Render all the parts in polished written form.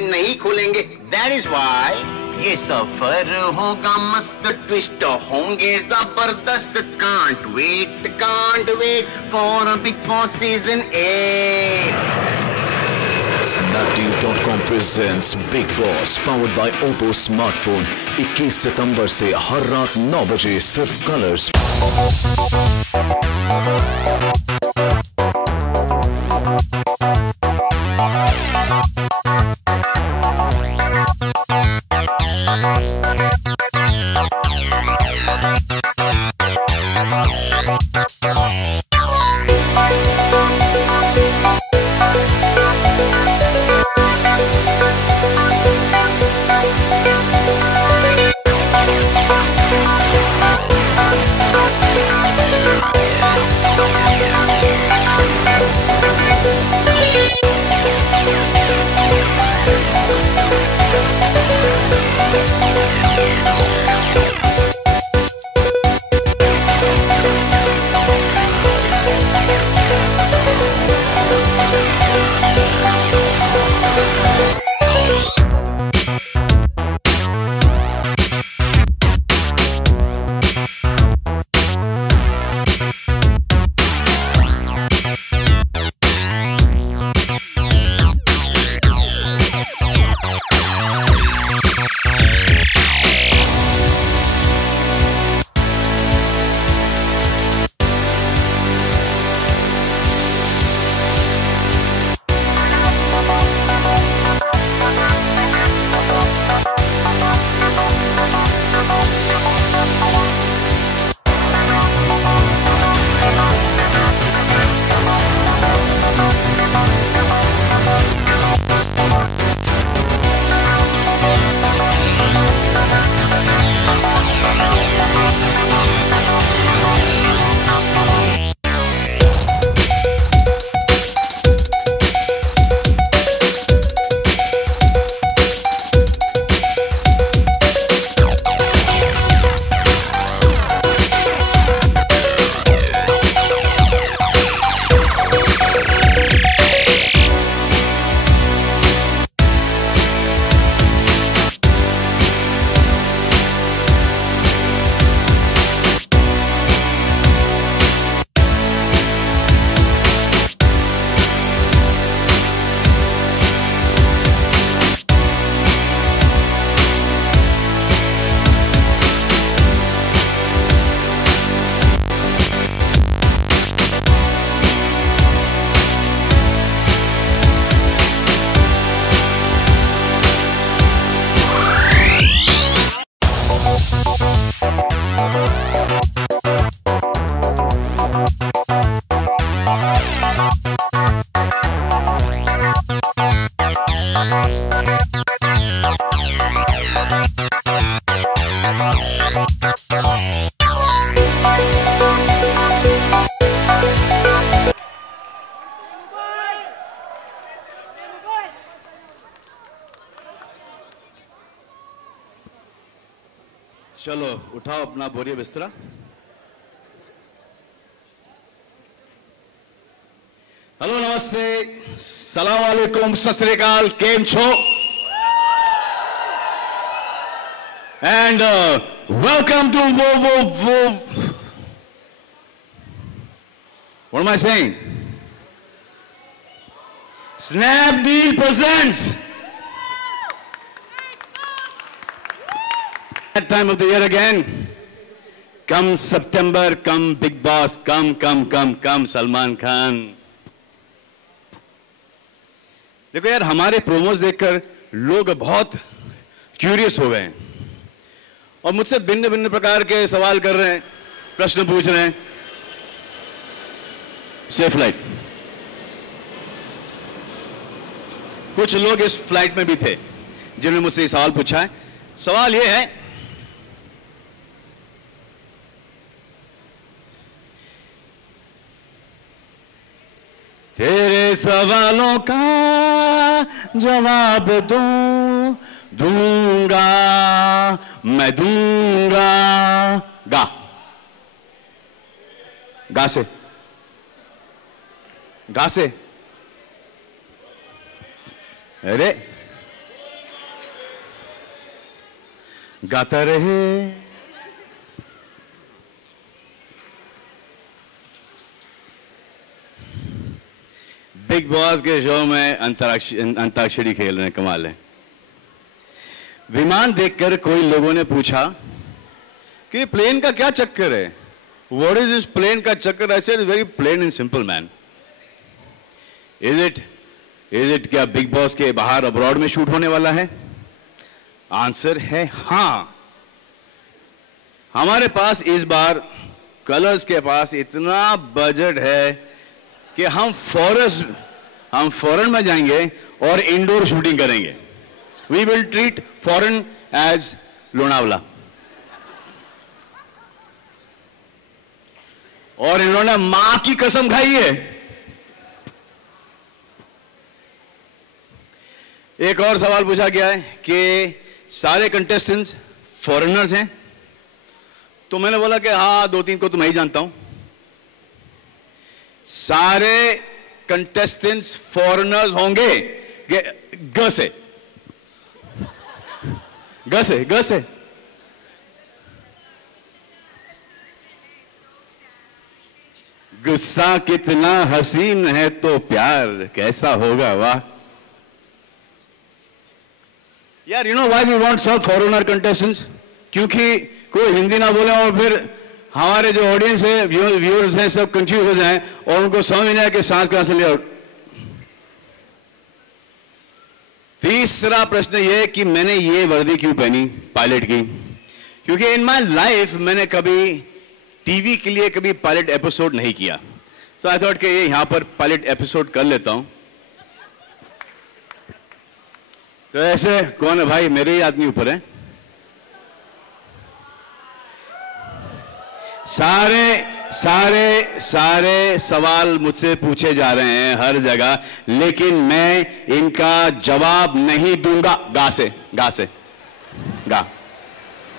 में नहीं खोलेंगे। That is why ये सफर होगा मस्त, ट्विस्ट होंगे जबरदस्त। Can't wait for Big Boss Season 8। Snapdeal.com presents Big Boss powered by Oppo smartphone। 21 सितंबर से हर रात 9 बजे सिर्फ कलर्स। चलो उठाओ अपना बोरिया बिस्तरा। हेलो, नमस्ते, सलाम वालेकुम, सत श्री अकाल, केम छो? एंड वेलकम टू वो What am I saying? Snapdeal presents that time of the year again. Come September, come Big Boss, come Salman Khan. देखो यार, हमारे प्रोमोज देखकर लोग बहुत क्यूरियस हो गए हैं और मुझसे भिन्न भिन्न प्रकार के सवाल कर रहे हैं, प्रश्न पूछ रहे हैं। Safe flight. कुछ लोग इस फ्लाइट में भी थे जिन्होंने मुझसे सवाल पूछा है। सवाल यह है, तेरे सवालों का जवाब दूंगा मैं दूंगा। गा से अरे गाता रहे। बिग बॉस के शो में अंताक्षरी खेल रहे हैं, कमाल है। विमान देखकर कोई लोगों ने पूछा कि प्लेन का क्या चक्कर है, व्हाट इज दिस प्लेन का चक्कर? I said very plain and simple man. Is it क्या बिग बॉस के बाहर अब्रॉड में शूट होने वाला है? आंसर है हां। हमारे पास इस बार कलर्स के पास इतना बजट है कि हम फॉरेन में जाएंगे और इंडोर शूटिंग करेंगे। We will treat foreign as Lonavala. और इन्होंने मां की कसम खाई है। एक और सवाल पूछा गया है कि सारे कंटेस्टेंट्स फॉरेनर्स हैं, तो मैंने बोला कि हाँ 2-3 को तो मैं ही जानता हूं। सारे कंटेस्टेंट्स फॉरेनर्स होंगे? ग से गुस्सा कितना हसीन है तो प्यार कैसा होगा, वाह यार। You know why we want सब फॉरेनर कंटेस्टेंट्स? क्योंकि कोई हिंदी ना बोले और फिर हमारे जो ऑडियंस है, व्यूअर्स हैं, सब कंफ्यूज हो जाएं और उनको समझ नहीं आए कि सांस कहां से ले। तीसरा प्रश्न ये कि मैंने ये वर्दी क्यों पहनी पायलट की? क्योंकि इन माय लाइफ मैंने कभी टीवी के लिए कभी पायलट एपिसोड नहीं किया, सो आई थॉट कि ये यहां पर पायलट एपिसोड कर लेता हूं। तो ऐसे कौन है भाई, मेरे ही आदमी ऊपर है। सारे सवाल मुझसे पूछे जा रहे हैं हर जगह, लेकिन मैं इनका जवाब नहीं दूंगा।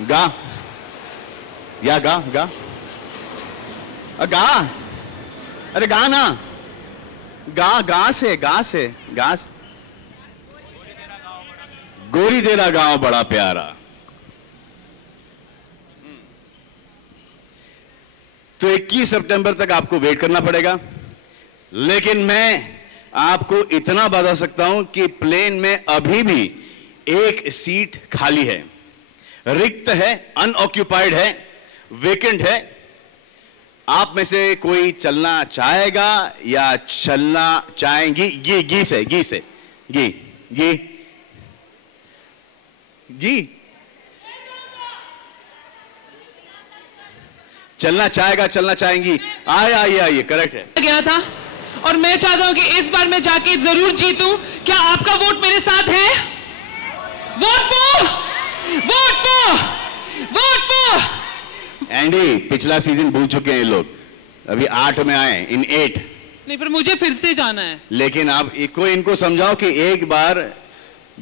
गा या गा अरे गा ना, गा से गोरी तेरा गांव बड़ा प्यारा। तो 21 सितंबर तक आपको वेट करना पड़ेगा, लेकिन मैं आपको इतना बता सकता हूं कि प्लेन में अभी भी एक सीट खाली है, रिक्त है, अनऑक्यूपाइड है, वेकेंट है। आप में से कोई चलना चाहेगा या चलना चाहेंगी? गी चलना चाहेगा, चलना चाहेंगी? आइए करेक्ट है। गया था और मैं चाहता हूं कि इस बार मैं जाके जरूर जीतूं। क्या आपका वोट मेरे साथ है? वोट एंडी, पिछला सीजन भूल चुके हैं ये लोग, अभी 8 में आए, इन 8 नहीं, पर मुझे फिर से जाना है। लेकिन आप इनको समझाओ कि एक बार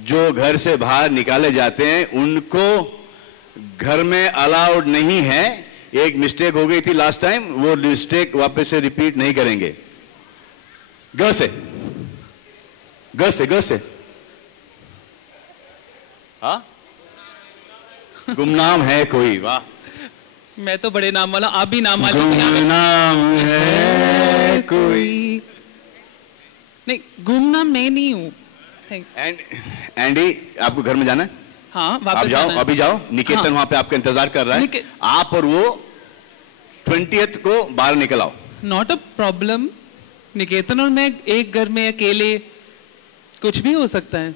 जो घर से बाहर निकाले जाते हैं उनको घर में अलाउड नहीं है। एक मिस्टेक हो गई थी लास्ट टाइम, वो मिस्टेक वापस से रिपीट नहीं करेंगे। ग से हाँ, गुमनाम है कोई? वाह, मैं तो बड़े नाम वाला, आप भी नाम वाले। गुमनाम है कोई? नहीं, गुमनाम मैं नहीं हूँ। एंडी, आपको घर में जाना है? हाँ, वापस आप जाओ, अभी जाओ। निकेतन हाँ। वहां पे आपका इंतजार कर रहा है। आप और वो 20th को बाहर निकल आओ। Not a problem. निकेतन और मैं एक घर में अकेले, कुछ भी हो सकता है।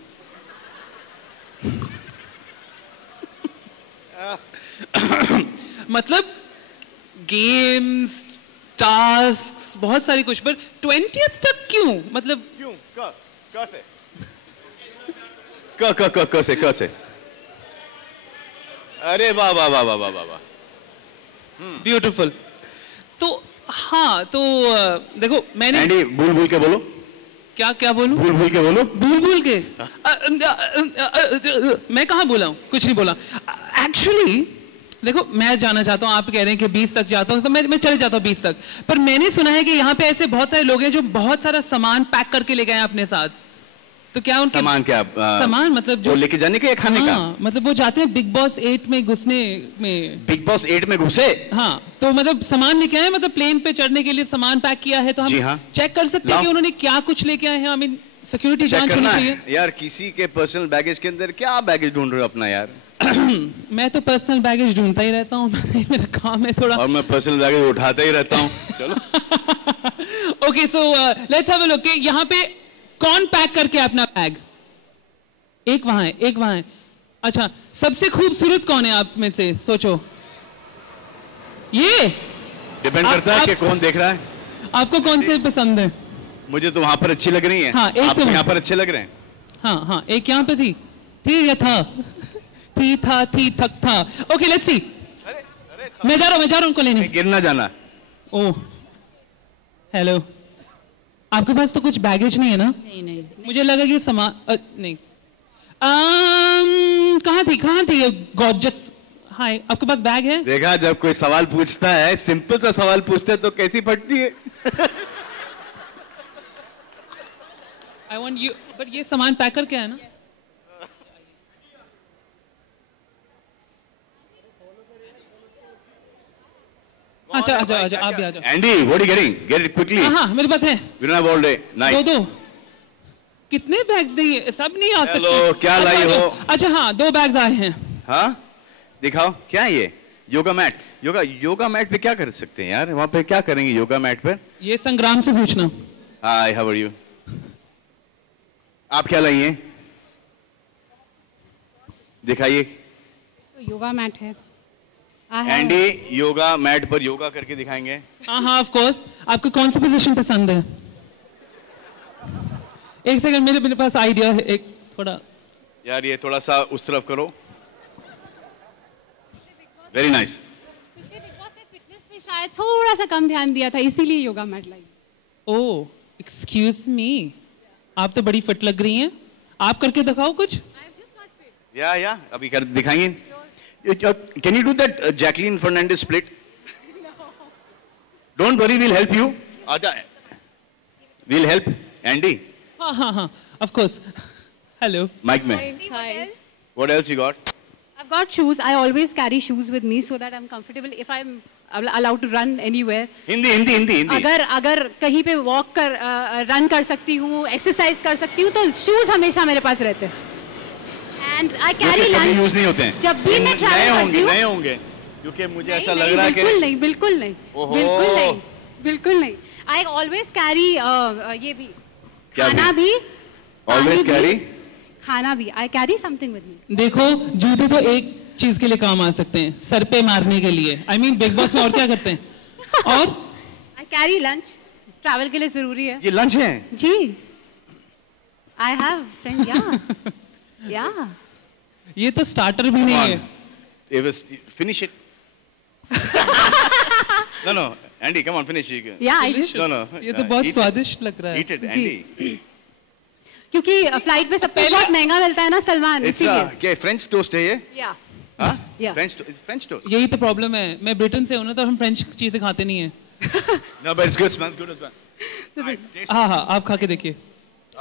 मतलब गेम्स, टास्क, बहुत सारी कुछ, पर 20th तक क्यों? मतलब क्यों? क से अरे वाह वाह वाह वाह वाह वाह, ब्यूटीफुल। तो हाँ, तो देखो मैंने एंडी, भूल के बोलो। क्या बोलूं? भूल के बोलो। भूल के मैं कहाँ बोला हूँ? कुछ नहीं बोला। एक्चुअली देखो, मैं जाना चाहता हूँ, आप कह रहे हैं कि 20 तक जाता हूँ, तो मैं चले जाता हूँ 20 तक। पर मैंने सुना है कि यहाँ पे ऐसे बहुत सारे लोग हैं जो बहुत सारा सामान पैक करके ले गए हैं अपने साथ। तो क्या उनके सामान क्या सामान मतलब जो लेके जाने का या खाने का? मतलब वो जाते हैं बिग बॉस 8 में घुसने में। बिग बॉस 8 में घुसे? हाँ, तो मतलब सामान लेके आए, मतलब प्लेन पे चढ़ने के लिए सामान पैक किया है, तो हम चेक कर सकते हैं कि उन्होंने क्या कुछ लेके आए हैं। आई मीन सिक्योरिटी जांच होनी चाहिए यार। किसी के पर्सनल बैगेज के अंदर क्या बैगेज ढूंढ रहे हो अपना यार? मैं तो पर्सनल बैगेज ढूंढता ही रहता हूँ, मेरा काम है थोड़ा। और मैं पर्सनल बैगेज उठाता ही रहता हूँ। चलो okay, so let's have a look. यहाँ पे कौन पैक करके अपना बैग? एक वहां है, एक वहां है। अच्छा, सबसे खूबसूरत कौन है आप में से? सोचो। ये डिपेंड करता है कि कौन देख रहा है। आपको कौन से पसंद है? मुझे तो वहां पर अच्छी लग रही है। हाँ, एक आपको तो यहाँ पर अच्छे लग रहे हैं। हाँ हाँ, एक यहाँ पे थी या था? थी थक था। Okay, let's see. मैं जा रहा हूँ उनको लेने। गिरना जाना। ओह, हेलो, आपके पास तो कुछ बैगेज नहीं है ना? नहीं। मुझे लगा कि सामान नहीं। कहाँ थी ये गॉर्जियस? हाय, आपके पास बैग है? देखा, जब कोई सवाल पूछता है, सिंपल सा सवाल पूछता है तो कैसी फटती है। I want you, but ये सामान पैक करके है ना? अच्छा, आप भी आ जाओ। Andy, what are you getting? Get it quickly. हाँ, मेरे पास है। We don't have all day. Night. दो। कितने बैग्स दिए? सब नहीं आ सकते। हेलो, क्या लाई हो? अच्छा हाँ, 2 बैग्स आए हैं। हाँ, दिखाओ क्या है ये? योगा मैट। योगा मैट पे क्या कर सकते हैं यार? वहाँ पे क्या करेंगे योगा मैट पर? ये संग्राम से पूछना। हाय, हाउ आर यू? आप क्या लाई हैं? दिखाइए। तो योगा मैट है। एंडी योगा मैट पर योगा करके दिखाएंगे। हाँ, ऑफ कोर्स। आपको कौन सी पोजीशन पसंद है? एक सेकंड, मेरे पास आइडिया है एक थोड़ा। यार ये थोड़ा सा उस तरफ करो। Very nice. पिछले बिग बॉस में फिटनेस पे शायद थोड़ा सा कम ध्यान दिया था, इसीलिए योगा मैट लाई। ओह, एक्सक्यूज मी, आप तो बड़ी फिट लग रही हैं। आप करके दिखाओ कुछ। या अभी कर दिखाएंगे। Can you do that Jacqueline Fernandez split? No. Don't worry, we'll help you. We'll help Andy. हाँ, of course. Hello. Mic में. Hi. What else you got? I've got shoes. I always carry shoes with me so that I'm comfortable if I'm allowed to run anywhere. Hindi. अगर कहीं पे walk कर run कर सकती हूँ, exercise कर सकती हूँ, तो शूज हमेशा मेरे पास रहते हैं। And I carry lunch. Use नहीं होते हैं। जब भी मैं ट्रैवल करती हूँ। नए होंगे, क्योंकि मुझे ऐसा लग रहा है कि बिल्कुल नहीं। I always carry ये भी, खाना भी, always carry खाना भी। I carry something with me. देखो, जूते तो एक चीज के लिए काम आ सकते हैं, सर पे मारने के लिए। I mean, बिग बॉस में और क्या करते हैं? और I carry lunch. ट्रैवल के लिए जरूरी है। ये लंच है जी। I have friends, yeah. ये तो स्टार्टर भी नहीं है। It was finish it. No, Andy, come on, finish it. Yeah, I just. No. ये तो बहुत स्वादिष्ट लग रहा है। Eat it, Andy. क्योंकि फ्लाइट पे सब कुछ बहुत महंगा मिलता है ना सलमान, It's इसीलिए। क्या फ्रेंच टोस्ट है ये? Yeah. हाँ? Yeah. French toast. यही तो प्रॉब्लम है, मैं ब्रिटेन से हूँ ना, तो हम फ्रेंच चीजें खाते नहीं है। No, but it's good. Smells good as well. हाँ, आप खा के देखिए।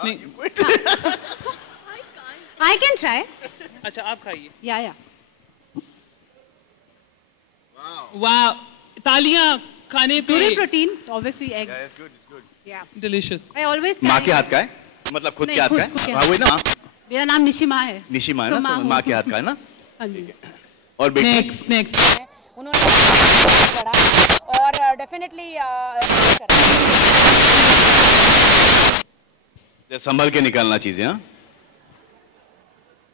नहीं, I can try. अच्छा आप खाइए। Yeah. वाह, तालियां खाने पे। Pure protein, obviously eggs. Yeah, it's good. Yeah. Delicious. I always carry. माँ के हाथ का है? मतलब खुद नहीं, के हाथ का खुद के है? हाथ। हाँ, वही ना? मेरा नाम निशिमा है। निशिमा है So, ना? तो माँ माँ हूँ। के हाथ का है ना? हाँ जी। और बेटी? नेक्स्ट। उन्होंने बड़ा और डेफिनेटली संभल के निकालना चीजें। हाँ,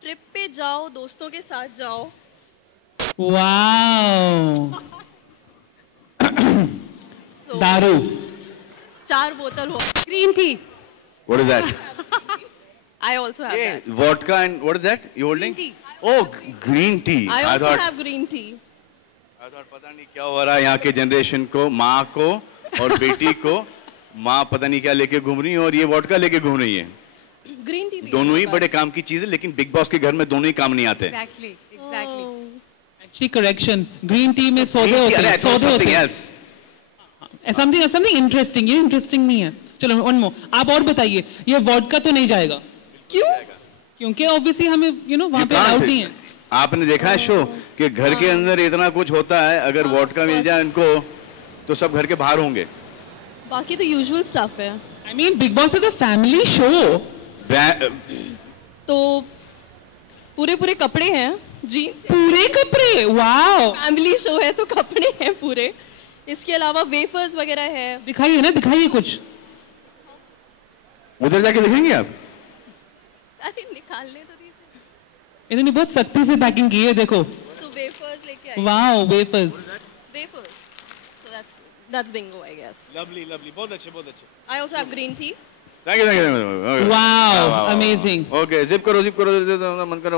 ट्रिप पे जाओ, दोस्तों के साथ जाओ। वाओ, दारू। 4 बोतल हो। Green tea. what is that? I also have that. Vodka and what is that you holding? Green tea. Oh, green tea. I also thought have green tea. पता नहीं क्या हो रहा है यहाँ के जनरेशन को, माँ को और बेटी को। माँ पता नहीं क्या लेके घूम रही है और ये वोडका लेके घूम रही है। Green tea भी दोनों ही है बड़े काम की चीज है, लेकिन बिग बॉस के घर में दोनों ही काम नहीं आते। Exactly. Actually correction, green tea में सोडे होते हैं, सोडे होते हैं। समथिंग इंटरेस्टिंग, ये इंटरेस्टिंग नहीं है। चलो वन मोर, आप और बताइए। ये वोडका तो नहीं जाएगा? क्यों? क्योंकि ऑब्वियसली हमें वहाँ पे अलाउड नहीं है। आपने देखा है शो कि घर के अंदर इतना कुछ होता है, अगर वोडका मिल जाए इनको तो सब घर के बाहर होंगे। बाकी तो यूजुअल स्टफ है। I mean big boss is a family show. तो पूरे कपड़े हैं जी, पूरे कपड़े, वाओ। फैमिली शो है तो कपड़े हैं पूरे। इसके अलावा वेफर्स वगैरह है। दिखाइए ना, दिखाइए कुछ। उधर जाके दिखेंगे आप? अरे निकालने तो दीजिए। इन्होंने बहुत सख्ती से पैकिंग की है, देखो। तो वेफर्स लेके आई। Wow, wafers. Wafers. So that's bingo, I guess. Lovely, बहुत अच्छे, बहुत अच्छे। I also have green tea. Thank you. Wow, amazing. Okay, zip करो, बंद करो।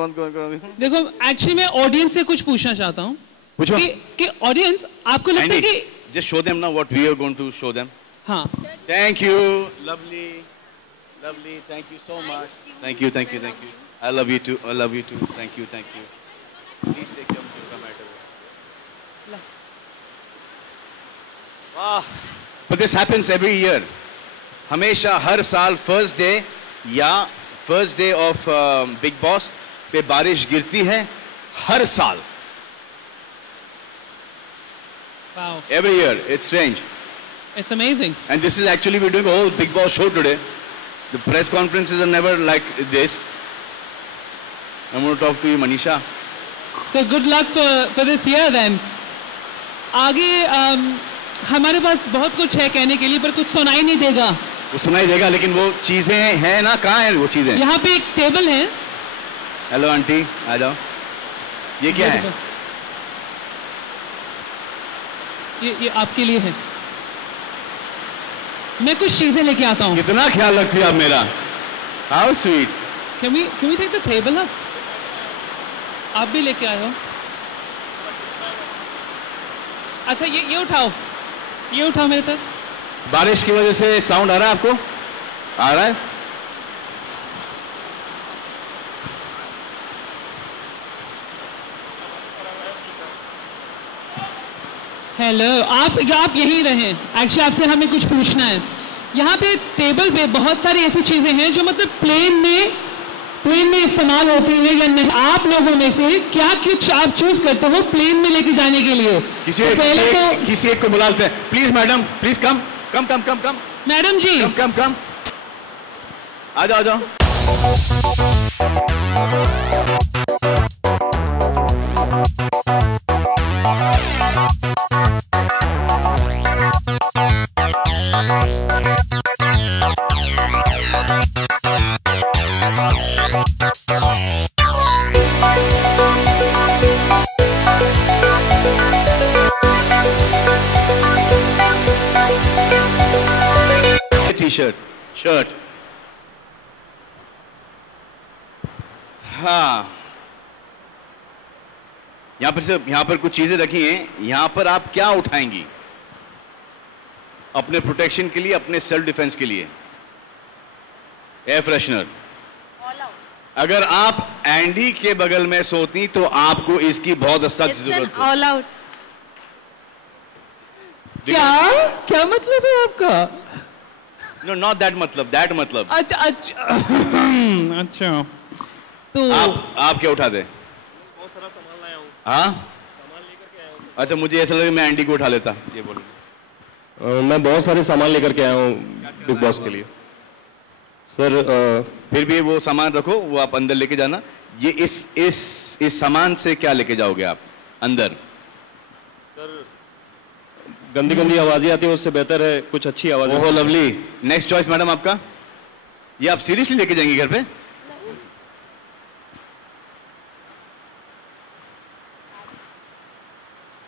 देखो, एक्चुअली मैं ऑडियंस से कुछ पूछना चाहता हूँ। पूछो। कि ऑडियंस आपको लगता है कि just show them now what we are going to show them. हाँ। Thank you, lovely, thank you so much. Thank you. I love you too. Thank you. Please take your tomato. Wow. But this happens every year. हमेशा हर साल first day या first day of big boss पे बारिश गिरती है हर साल। Wow. Every year, it's strange. It's amazing. And this is actually, we're doing a whole Big Boss show today. The press conferences are never like this. I'm going to talk to you, Manisha. So good luck for this year then. आगे हमारे पास बहुत कुछ है कहने के लिए, पर कुछ सुनाई नहीं देगा। वो सुनाई देगा, लेकिन वो चीजें हैं ना, कहाँ हैं वो चीजें? यहाँ पे एक टेबल है। हेलो आंटी, आ जाओ। ये क्या है? ये आपके लिए है। मैं कुछ चीजें लेके आता हूँ। कितना ख्याल रखती है आप मेरा। How sweet. Can we take the table up? आप भी लेके आए हो। अच्छा, ये उठाओ मेरे साथ। बारिश की वजह से साउंड आ रहा है आपको? आ रहा है? हेलो, आप यहीं रहें। एक्चुअली आपसे हमें कुछ पूछना है। यहाँ पे टेबल पे बहुत सारी ऐसी चीजें हैं जो मतलब प्लेन में इस्तेमाल होती हैं या नहीं। आप लोगों में से क्या कुछ आप चूज करते हो प्लेन में लेके जाने के लिए? किसी एक को बुलाते हैं। Please madam, please come. Madam ji, come. आ जाओ। शर्ट। हाँ, यहाँ पर कुछ चीजें रखी हैं। यहाँ पर आप क्या उठाएंगी अपने प्रोटेक्शन के लिए, अपने सेल्फ डिफेंस के लिए? Air freshener. अगर आप एंडी के बगल में सोती तो आपको इसकी बहुत सख्त जरूरत है। All out. क्या मतलब है आपका? No, not that मतलब, that मतलब। अच्छा। तो आप क्या उठा दे? बहुत सारा सामान लाया हूँ। हाँ? सामान लेकर के आया हूँ। अच्छा, मुझे ऐसा लगा मैं एंडी को उठा लेता। ये बोलो। मैं बहुत सारे सामान लेकर के आया हूँ बिग बॉस के लिए। सर फिर भी वो सामान रखो, वो आप अंदर लेके जाना। ये इस सामान से क्या लेके जाओगे आप अंदर? गंदी आवाजें आती है, उससे बेहतर है कुछ अच्छी आवाजें। ओह लवली। नेक्स्ट चॉइस मैडम आपका? ये आप सीरियसली लेके जाएंगे घर पे?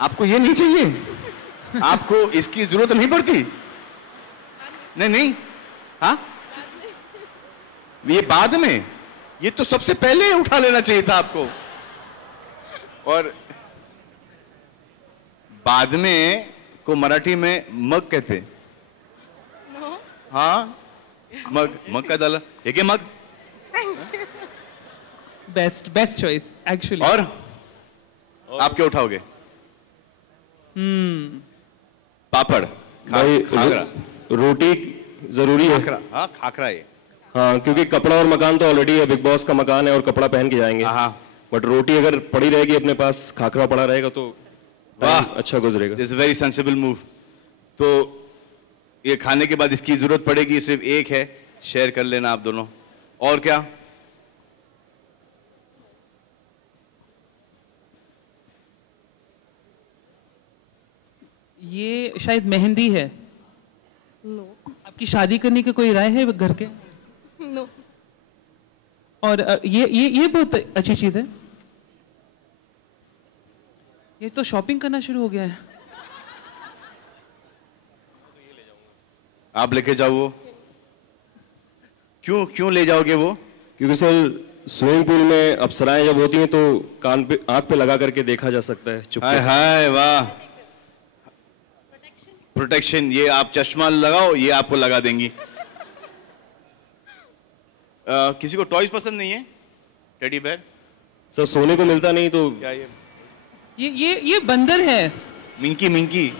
आपको ये नहीं चाहिए? आपको इसकी जरूरत नहीं पड़ती? नहीं। हाँ, ये बाद में, ये तो सबसे पहले उठा लेना चाहिए था आपको। और बाद में को मराठी में मग कहते। हाँ, मग का डाला। एक मग। Best choice actually. और आप क्या उठाओगे? पापड़, खाखरा, रोटी जरूरी है। हाँ, खाखरा। ये हाँ, क्योंकि कपड़ा और मकान तो ऑलरेडी है, बिग बॉस का मकान है और कपड़ा पहन के जाएंगे। हाँ। बट रोटी अगर पड़ी रहेगी अपने पास, खाखरा पड़ा रहेगा तो वाह, अच्छा गुजरेगा। This very sensible move. तो ये खाने के बाद इसकी जरूरत पड़ेगी, सिर्फ एक है, शेयर कर लेना आप दोनों। और क्या? ये शायद मेहंदी है। नो आपकी शादी करने की कोई राय है घर के? नो और ये बहुत अच्छी चीज है। ये तो शॉपिंग करना शुरू हो गया है। आप लेके जाओ वो। क्यों ले जाओगे वो? क्योंकि सर स्विमिंग पूल में अप्सराएं जब होती हैं तो कान पे, आंख पे लगा करके देखा जा सकता है चुपके हाय से। हाय, वाह, प्रोटेक्शन। ये आप चश्मा लगाओ, ये आपको लगा देंगी। किसी को टॉयज पसंद नहीं है? Teddy bear? सर सोने को मिलता नहीं तो क्या ये बंदर है। मिंकी मिंकी।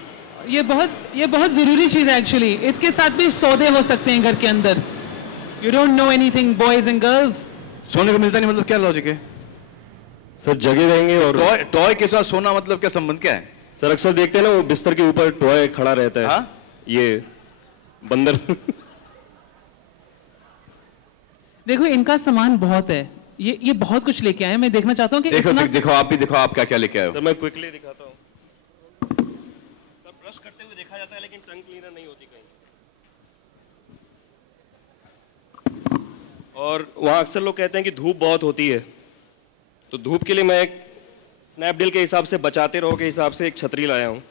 ये बहुत जरूरी चीज है एक्चुअली। इसके साथ भी सौदे हो सकते हैं घर के अंदर। You don't know anything boys and girls. सोने को मिलता नहीं मतलब क्या लॉजिक है? सर जगह देंगे। और टॉय के साथ सोना मतलब क्या संबंध क्या है? सर अक्सर देखते हैं ना, वो बिस्तर के ऊपर टॉय खड़ा रहता है। हाँ? ये बंदर। देखो इनका सामान बहुत है। ये बहुत कुछ लेके आए हैं। मैं देखना चाहता हूँ कि देखो आप भी देखो, आप क्या क्या लेके आए हो। सर मैं क्विकली दिखाता हूँ। सर ब्रश करते हुए देखा जाता है लेकिन टंग क्लीनर नहीं होती कहीं। और वहाँ अक्सर लोग कहते हैं कि धूप बहुत होती है, तो धूप के लिए मैं एक स्नैपडील के हिसाब से, बचाते रहो के हिसाब से एक छतरी लाया हूँ।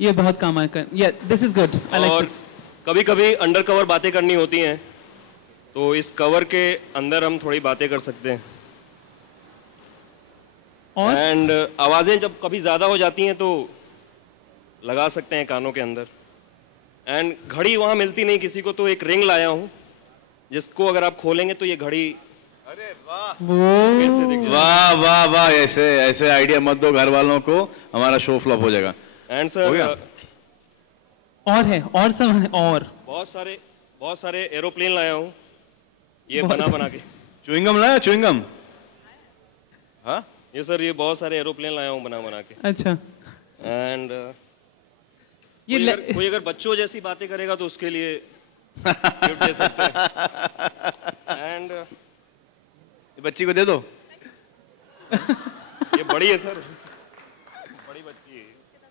ये बहुत काम आएगा। This is good. और कभी कभी अंडर कवर बातें करनी होती हैं तो इस कवर के अंदर हम थोड़ी बातें कर सकते हैं। और एंड आवाज़ें जब कभी ज़्यादा हो जाती हैं तो लगा सकते हैं कानों के अंदर। एंड घड़ी वहाँ मिलती नहीं किसी को, तो एक रिंग लाया हूँ जिसको अगर आप खोलेंगे तो ये घड़ी कैसे दिख जाए। वाह वाह वाह, ऐसे ऐसे आइडिया मत दो घर वालों को, हमारा शो फ्लॉप हो जाएगा। एंड हो गया? सर और है, और सामान है, और बहुत सारे एरोप्लेन लाया हूँ, ये बना के। च्युइंगम लाया? च्युइंगम? हाँ, ये सर ये बहुत सारे एरोप्लेन लाया हूँ बना के। अच्छा। एंड ये कोई अगर बच्चों जैसी बातें करेगा तो उसके लिए गिफ्ट दे सकते हैं। एंड बच्ची को दे दो। ये बड़ी है सर, बड़ी बच्ची है।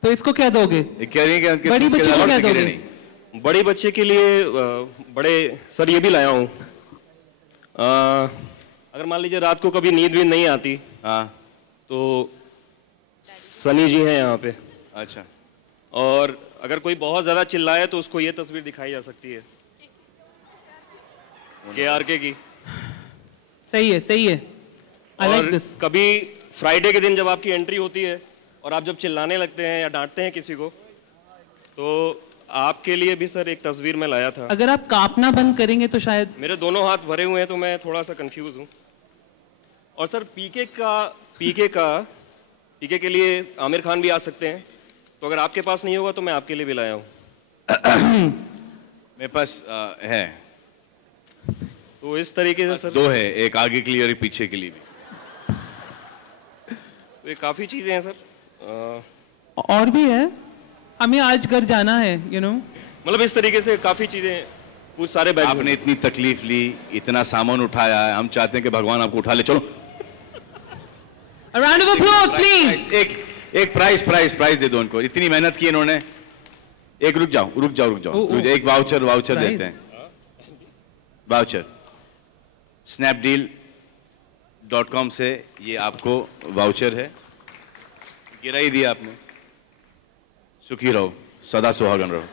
तो इसको क्या दोगे? ये कह रही है कि उनके बड़ी सूट के बच्ची को अलावा क्या टिकट दोगे? नहीं। बड़ी बच्चे के लिए बड़े सर ये भी लाया हूँ। अगर मान लीजिए रात को कभी नींद भी नहीं आती, हाँ, तो सनी जी हैं यहाँ पे। अच्छा। और अगर कोई बहुत ज्यादा चिल्लाए तो उसको ये तस्वीर दिखाई जा सकती है KRK की। सही है। I like और this. कभी फ्राइडे के दिन जब आपकी एंट्री होती है और आप जब चिल्लाने लगते हैं या डांटते हैं किसी को, तो आपके लिए भी सर एक तस्वीर मैं लाया था। अगर आप कांपना बंद करेंगे तो शायद। मेरे दोनों हाथ भरे हुए हैं तो मैं थोड़ा सा कंफ्यूज हूँ। और सर पीके के लिए आमिर खान भी आ सकते हैं, तो अगर आपके पास नहीं होगा तो मैं आपके लिए भी लाया हूँ। मेरे पास है। तो इस तरीके से सर दो है, एक आगे के लिए और एक पीछे के लिए भी। तो ये काफ़ी चीज़ें हैं सर। और भी है, हमें आज घर जाना है, मतलब इस तरीके से काफ़ी चीज़ें, कुछ सारे बैग। आपने इतनी तकलीफ ली, इतना सामान उठाया है, हम चाहते हैं कि भगवान आपको उठा ले। चलो, A round of applause, please. एक प्राइस दे दो उनको, इतनी मेहनत की इन्होंने। एक रुक जाओ, एक वाउचर देते हैं। वाउचर snapdeal.com से ये आपको वाउचर है, गिरा ही दिया आपने। सुखी रहो, सदा सुहागन रहो।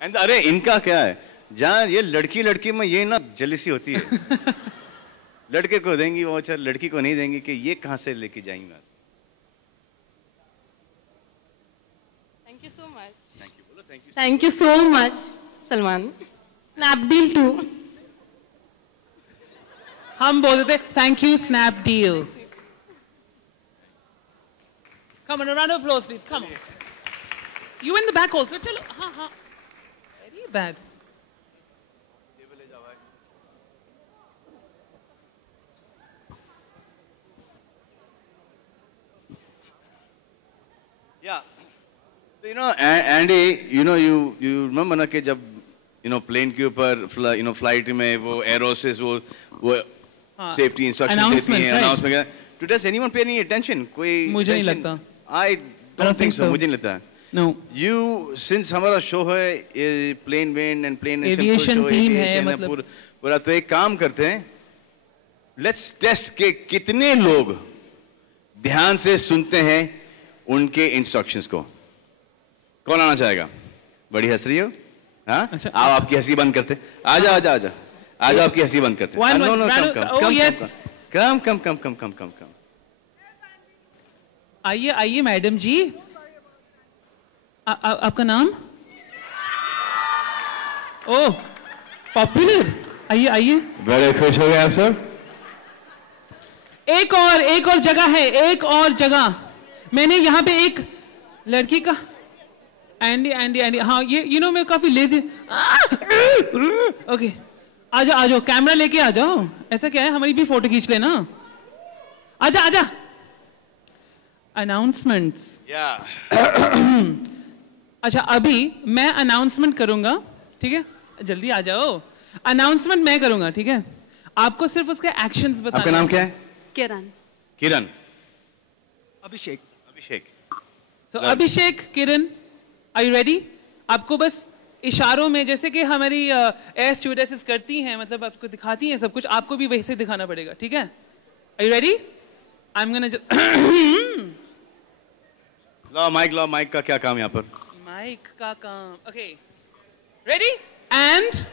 एंड अरे इनका क्या है, जहाँ ये लड़की में ये ना जलीसी होती है। लड़के को देंगी वाउचर, लड़की को नहीं देंगी कि ये कहाँ से लेके जाएंगी। Thank you so much Salman. Snapdeal too. हम बोलते थे thank you Snapdeal. Come on, a round of applause, please. Come on. You in the back also. चलो, हाँ. Very bad. Yeah. So, Andy, you remember ना कि जब प्लेन के ऊपर फ्लाइट में वो एरोसिस वो सेफ्टी इंस्ट्रक्शन देती हैं, announcement. Does anyone pay any attention? कोई मुझे नहीं लगता। I don't think so. मुझे नहीं लगता। No. Since हमारा शो है plane vane and plane aviation theme है, मतलब पूरा, तो एक काम करते हैं, लेट्स टेस्ट के कितने लोग ध्यान से सुनते हैं उनके इंस्ट्रक्शंस को। कौन आना चाहेगा? बड़ी हंस रही हो? हाँ? अच्छा। आओ आपकी हंसी बंद करते। आजा आपकी हंसी बंद करते। कम। आइए मैडम जी। आपका नाम? ओह, पॉपुलर। आइए। बड़े खुश हो गए आप सब। एक और जगह है, एक और जगह। मैंने यहाँ पे एक लड़की का एंडी, हाँ ये मैं काफी लेजी। ओके, आ जाओ, कैमरा लेके आ जाओ। ऐसा क्या है, हमारी भी फोटो खींच लेना। आजा। अनाउंसमेंट्स। अच्छा, अभी मैं अनाउंसमेंट करूंगा, ठीक है? जल्दी आ जाओ। अनाउंसमेंट मैं करूंगा, ठीक है? आपको सिर्फ उसके एक्शंस बताना। आपका नाम क्या है? किरण। अभिषेक। So, Abhishek, Kiran, are you ready? आपको बस इशारों में, जैसे कि हमारी एयर स्टूडेंट्स करती हैं, मतलब आपको दिखाती हैं सब कुछ, आपको भी वैसे दिखाना पड़ेगा, ठीक है? Are you ready? I'm gonna लो माइक का क्या काम यहाँ पर? माइक का काम, okay. Ready? And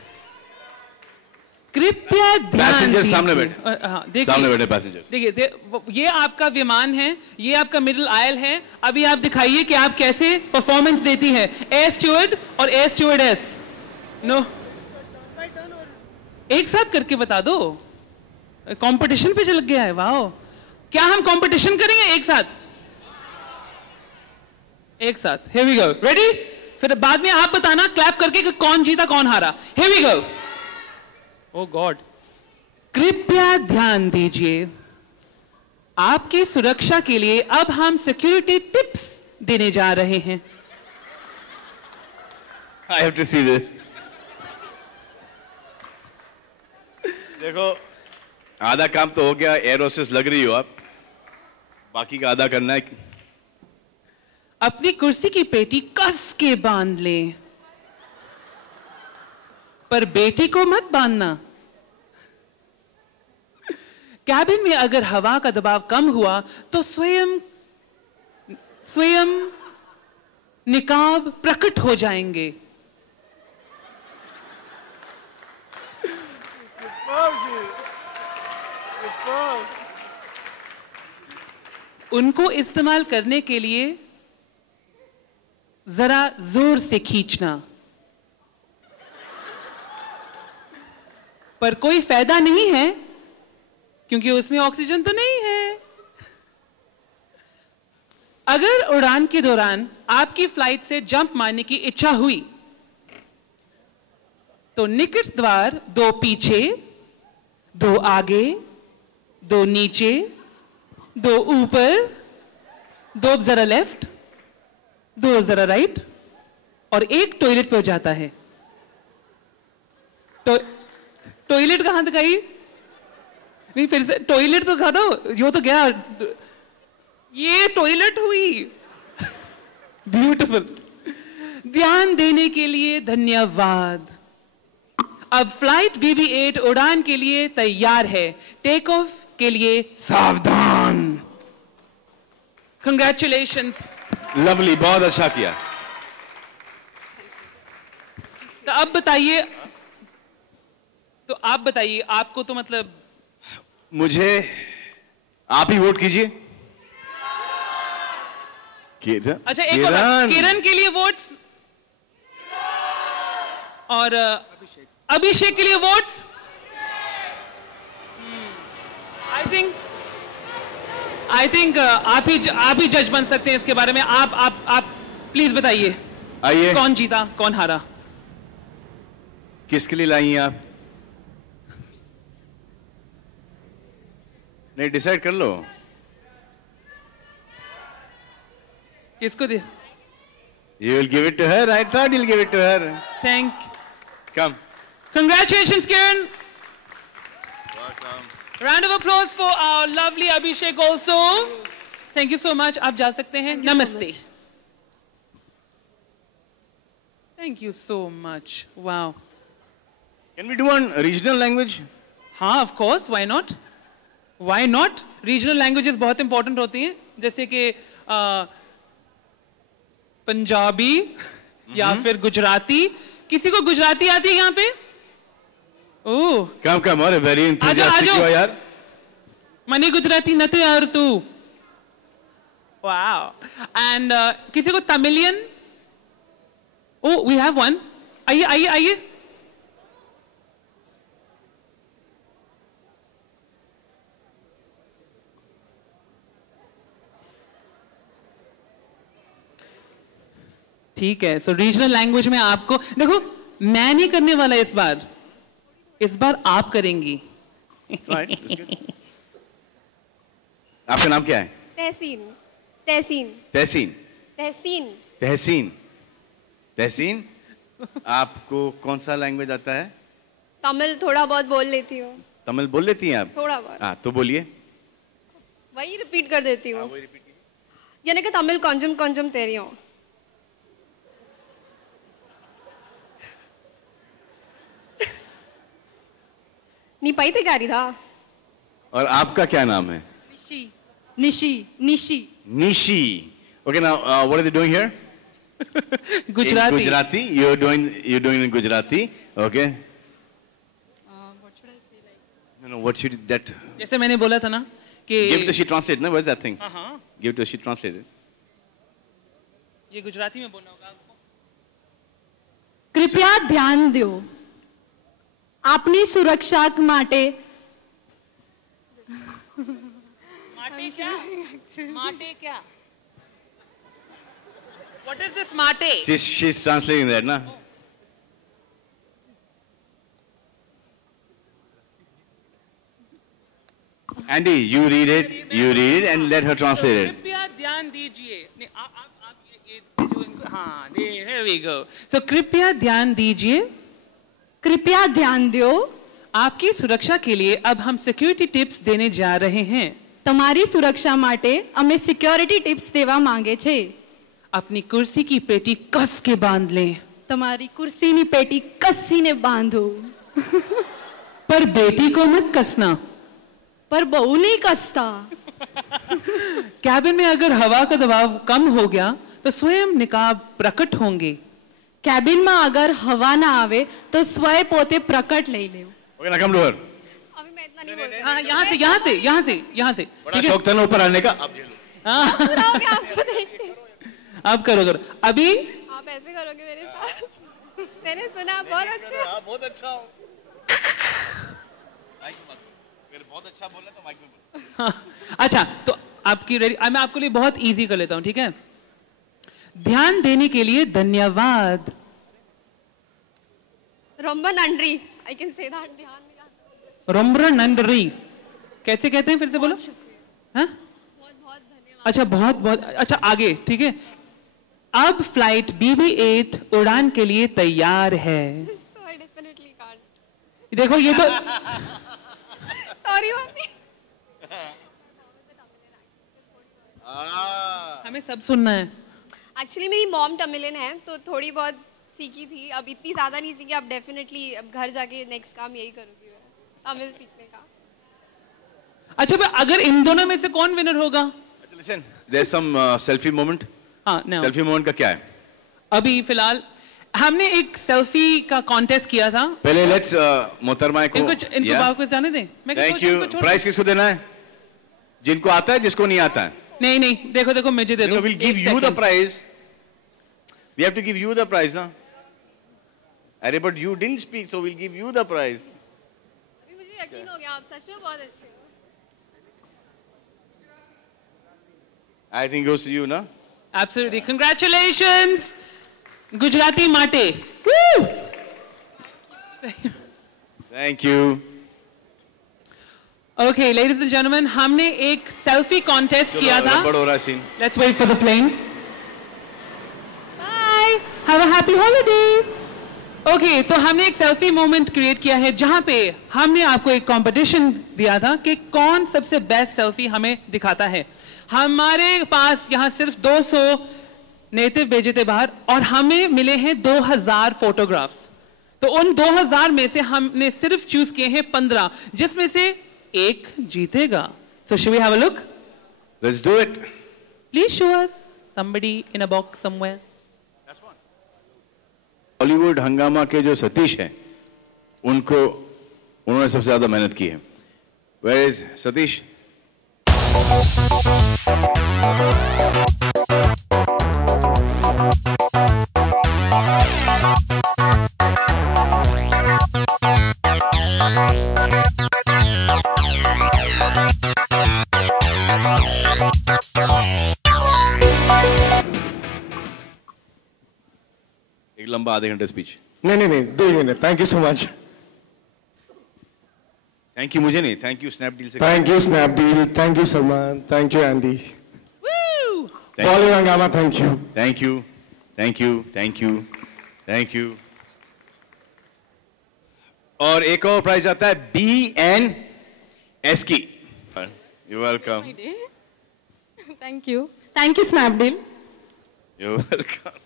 कृपया ध्यान दीजिए। सामने बैठे। हाँ, देखिए, सामने बैठे पैसेंजर। देखिए, ये आपका विमान है, ये आपका मिडिल आयल है। अभी आप दिखाइए कि आप कैसे परफॉर्मेंस देती हैं, एयर स्टूवर्ड और एयर स्टूवर्डेस। नो, एक साथ करके बता दो। कंपटीशन पे चल गया है। वाह, क्या हम कंपटीशन करेंगे एक साथ? Here we go. Ready? फिर बाद में आप बताना क्लैप करके कि कौन जीता कौन हारा। Here we go. Oh God. कृपया ध्यान दीजिए, आपकी सुरक्षा के लिए अब हम सिक्योरिटी टिप्स देने जा रहे हैं। I have to see this. देखो, आधा काम तो हो गया, एयर होस्टेस लग रही हो आप, बाकी का आधा करना है। अपनी कुर्सी की पेटी कस के बांध लें, पर बेटी को मत बांधना। कैबिन में अगर हवा का दबाव कम हुआ तो स्वयं निकाब प्रकट हो जाएंगे। उनको इस्तेमाल करने के लिए जरा जोर से खींचना, पर कोई फायदा नहीं है क्योंकि उसमें ऑक्सीजन तो नहीं है। अगर उड़ान के दौरान आपकी फ्लाइट से जंप मारने की इच्छा हुई तो निकट द्वार 2 पीछे, 2 आगे, 2 नीचे, 2 ऊपर, 2 जरा लेफ्ट, 2 जरा राइट और 1 टॉयलेट पे हो जाता है। तो टॉयलेट कहां दिखाई? नहीं, फिर से टॉयलेट तो कहा दो, यो तो गया, ये टॉयलेट हुई। ब्यूटीफुल। ध्यान देने के लिए धन्यवाद। अब फ्लाइट BB-8 उड़ान के लिए तैयार है। टेक ऑफ के लिए सावधान। कंग्रेचुलेशंस। लवली, बहुत अच्छा किया। तो अब बताइए, आपको तो मतलब मुझे आप ही वोट कीजिए। अच्छा, एक और किरण के लिए वोट्स और अभिषेक के लिए वोट्स। आई थिंक आप ही जज बन सकते हैं इसके बारे में। आप प्लीज बताइए, आइए, कौन जीता कौन हारा? किसके लिए लाई हैं आप? नहीं, डिसाइड कर लो। किसको दे? You will give it to her. I thought you'll give it to her. Thank. Come. Congratulations, Kiran. Round of applause for our lovely Abhishek also. Thank you so much. आप जा सकते हैं. Namaste. Thank you so much. Wow. Can we do one regional language? हाँ, of course. Why not? Why not? Regional languages बहुत important होती हैं. जैसे कि पंजाबी या फिर गुजराती. किसी को गुजराती आती है यहाँ पे? ओह. Come. और very enthusiastic you are यार. मनी गुजराती नते यार तू. Wow. And किसी को Tamilian? Oh, we have one. आइए. ठीक है. So regional language में आपको देखो मैं नहीं करने वाला इस बार आप करेंगी. Right. आपका नाम क्या है? तहसीन. आपको कौन सा लैंग्वेज आता है? तमिल थोड़ा बहुत बोल लेती हूँ. तमिल बोल लेती हैं आप? थोड़ा बहुत. हाँ तो बोलिए. वही रिपीट कर देती हूँ. यानी कि तमिल கொஞ்சம் தெரியும். नहीं पைத்தியக்காரி था. और आपका क्या नाम है? Nishi. Okay, now what are they doing here? Gujarati. In Gujarati. You're doing in Gujarati. Okay. What should I say like? No, what should that? जैसे मैंने बोला था ना कि Give it to she translate. No, what's that thing? हाँ. Give it to she translate. ये गुजराती में बोलना होगा आपको. कृपया ध्यान दो. આપની સુરક્ષા માટે माटे क्या? What is this mate? She's translating that, na? Andy, you read it and let her translate it. कृपया ध्यान दीजिए. आप ये जो इनको हाँ, here we go. So कृपया ध्यान दीजिए. कृपया ध्यान दो. आपकी सुरक्षा के लिए अब हम सिक्योरिटी टिप्स देने जा रहे हैं. તમારી સુરક્ષા માટે અમે સિક્યોરિટી ટિપ્સ દેવા માંગે છે. अपनी कुर्सी की पेटी कस के बांध लें. તમારી कुर्सीनी पेटी कसीने बांधो. पर बेटी को मत कसना. पर बहू नहीं कसता. कैबिन में अगर हवा का दबाव कम हो गया तो स्वयं निकाब प्रकट होंगे. કેબિન માં અગર હવા ના આવે તો સ્વયં પોતે પ્રકટ લઈ લેવું. Okay, now come to her. अभी मैं इतना नहीं बोल सकती. हाँ, यहाँ से. बड़ा शौक था ना ऊपर आने का. पूरा हो गया आपको देखते. अब करो. अभी आप ऐसे करोगे मेरे साथ. मैंने सुना बहुत अच्छा. बहुत अच्छा हो. अगर बहुत अच्छा बोला तो माइक में बोल. अच्छा तो आपकी रेडी. मैं आपके लिए बहुत इजी कर लेता हूँ. ठीक है. ध्यान देने के लिए धन्यवाद. रोम्बा नंड्री. I can say that. ध्यान नहीं. रोम्बा नंड्री कैसे कहते हैं? फिर से बोलो. हाँ? बहुत धन्यवाद. अच्छा बहुत अच्छा. आगे. ठीक है. अब फ्लाइट BB8 उड़ान के लिए तैयार है. So I definitely can't. देखो ये तो Sorry मम्मी. हमें सब सुनना है. एक्चुअली मेरी मॉम तमिलियन है तो थोड़ी बहुत सीखी थी. अब इतनी ज़्यादा नहीं सीखी. अब डेफिनेटली अब घर जाके नेक्स्ट काम यही करूँगी मैं, तमिल सीखने का. अच्छा अगर इन दोनों में से कौन विनर होगा? Listen, there's some selfie moment. हाँ, no. Selfie moment का क्या है? अभी फिलहाल हमने एक सेल्फी का कॉन्टेस्ट किया था. पहले लेट्स मोहतरमा को इनको वापस जाने दें. Thank you. प्राइस किसको देना है? जिनको आता है, जिसको नहीं आता है. नहीं देखो मुझे दे दो. We'll give you the prize. We have to give you the prize, ना? अरे but you didn't speak, so we'll give you the prize. अभी मुझे यकीन हो गया आप सच में बहुत अच्छे हो. I think goes to you, ना? Absolutely. Congratulations, Gujarati Mate. Woo! Thank you. Okay, ladies and gentlemen, हमने एक सेल्फी कॉन्टेस्ट किया था. बड़ा हो रहा है scene. Let's wait for the plane. Have a happy holiday. Okay, तो हमने एक सेल्फी मोमेंट क्रिएट किया है जहां पे हमने आपको एक कंपटीशन दिया था कि कौन सबसे बेस्ट सेल्फी हमें दिखाता है। हमारे पास यहाँ सिर्फ 200 नेटिव भेजे थे बाहर और हमें मिले हैं 2000 फोटोग्राफ्स। तो उन 2000 में से हमने सिर्फ चूज किए हैं 15, जिसमें से एक जीतेगा। So should we have a look? Let's do it. Please show us somebody in a box somewhere. Bollywood Hungama के जो सतीश हैं उन्होंने सबसे ज्यादा मेहनत की है। Where is Satish? एक लंबा आधे घंटे स्पीच। नहीं 2 minute. Thank you so much. Thank you मुझे नहीं, थैंक यू स्नैपडील से। Thank you Snapdeal, thank you Salman, thank you Andy, Bollywood Hungama, thank you, thank you, thank you, thank you, thank you. और एक और प्राइज आता है BNS की। You welcome. Thank you Snapdeal. You welcome.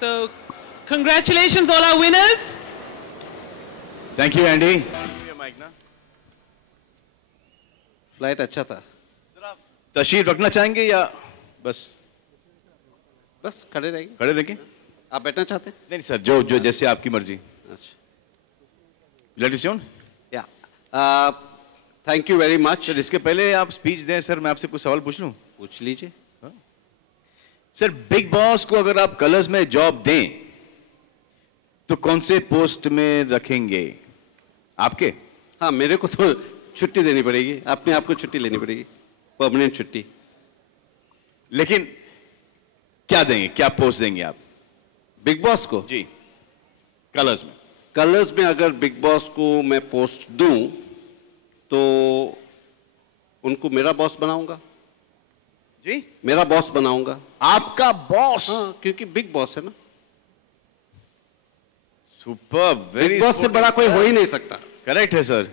So, congratulations all our winners. Thank you, Andy. Flight अच्छा था। तशरीफ रखना चाहेंगे या बस खड़े रहेंगे? खड़े रखें। आप बैठना चाहते हैं? नहीं सर, जो जैसे आपकी मर्जी। अच्छा, लेट इट ऑन। या thank you very much. Sir इसके पहले आप स्पीच दें सर, मैं आपसे कुछ सवाल पूछ लूं? पूछ लीजिए। सर, बिग बॉस को अगर आप कलर्स में जॉब दें तो कौन से पोस्ट में रखेंगे? आपके? हाँ, मेरे को तो छुट्टी देनी पड़ेगी, अपने आप को छुट्टी लेनी पड़ेगी, परमानेंट छुट्टी। लेकिन क्या देंगे, क्या पोस्ट देंगे आप बिग बॉस को? जी, कलर्स में। कलर्स में अगर बिग बॉस को मैं पोस्ट दूं तो उनको मेरा बॉस बनाऊंगा। जी, मेरा बॉस बनाऊंगा। आपका बॉस? हाँ, क्योंकि बिग बॉस है ना। Super, very. बिग बॉस से बड़ा कोई हो ही नहीं सकता। करेक्ट है सर।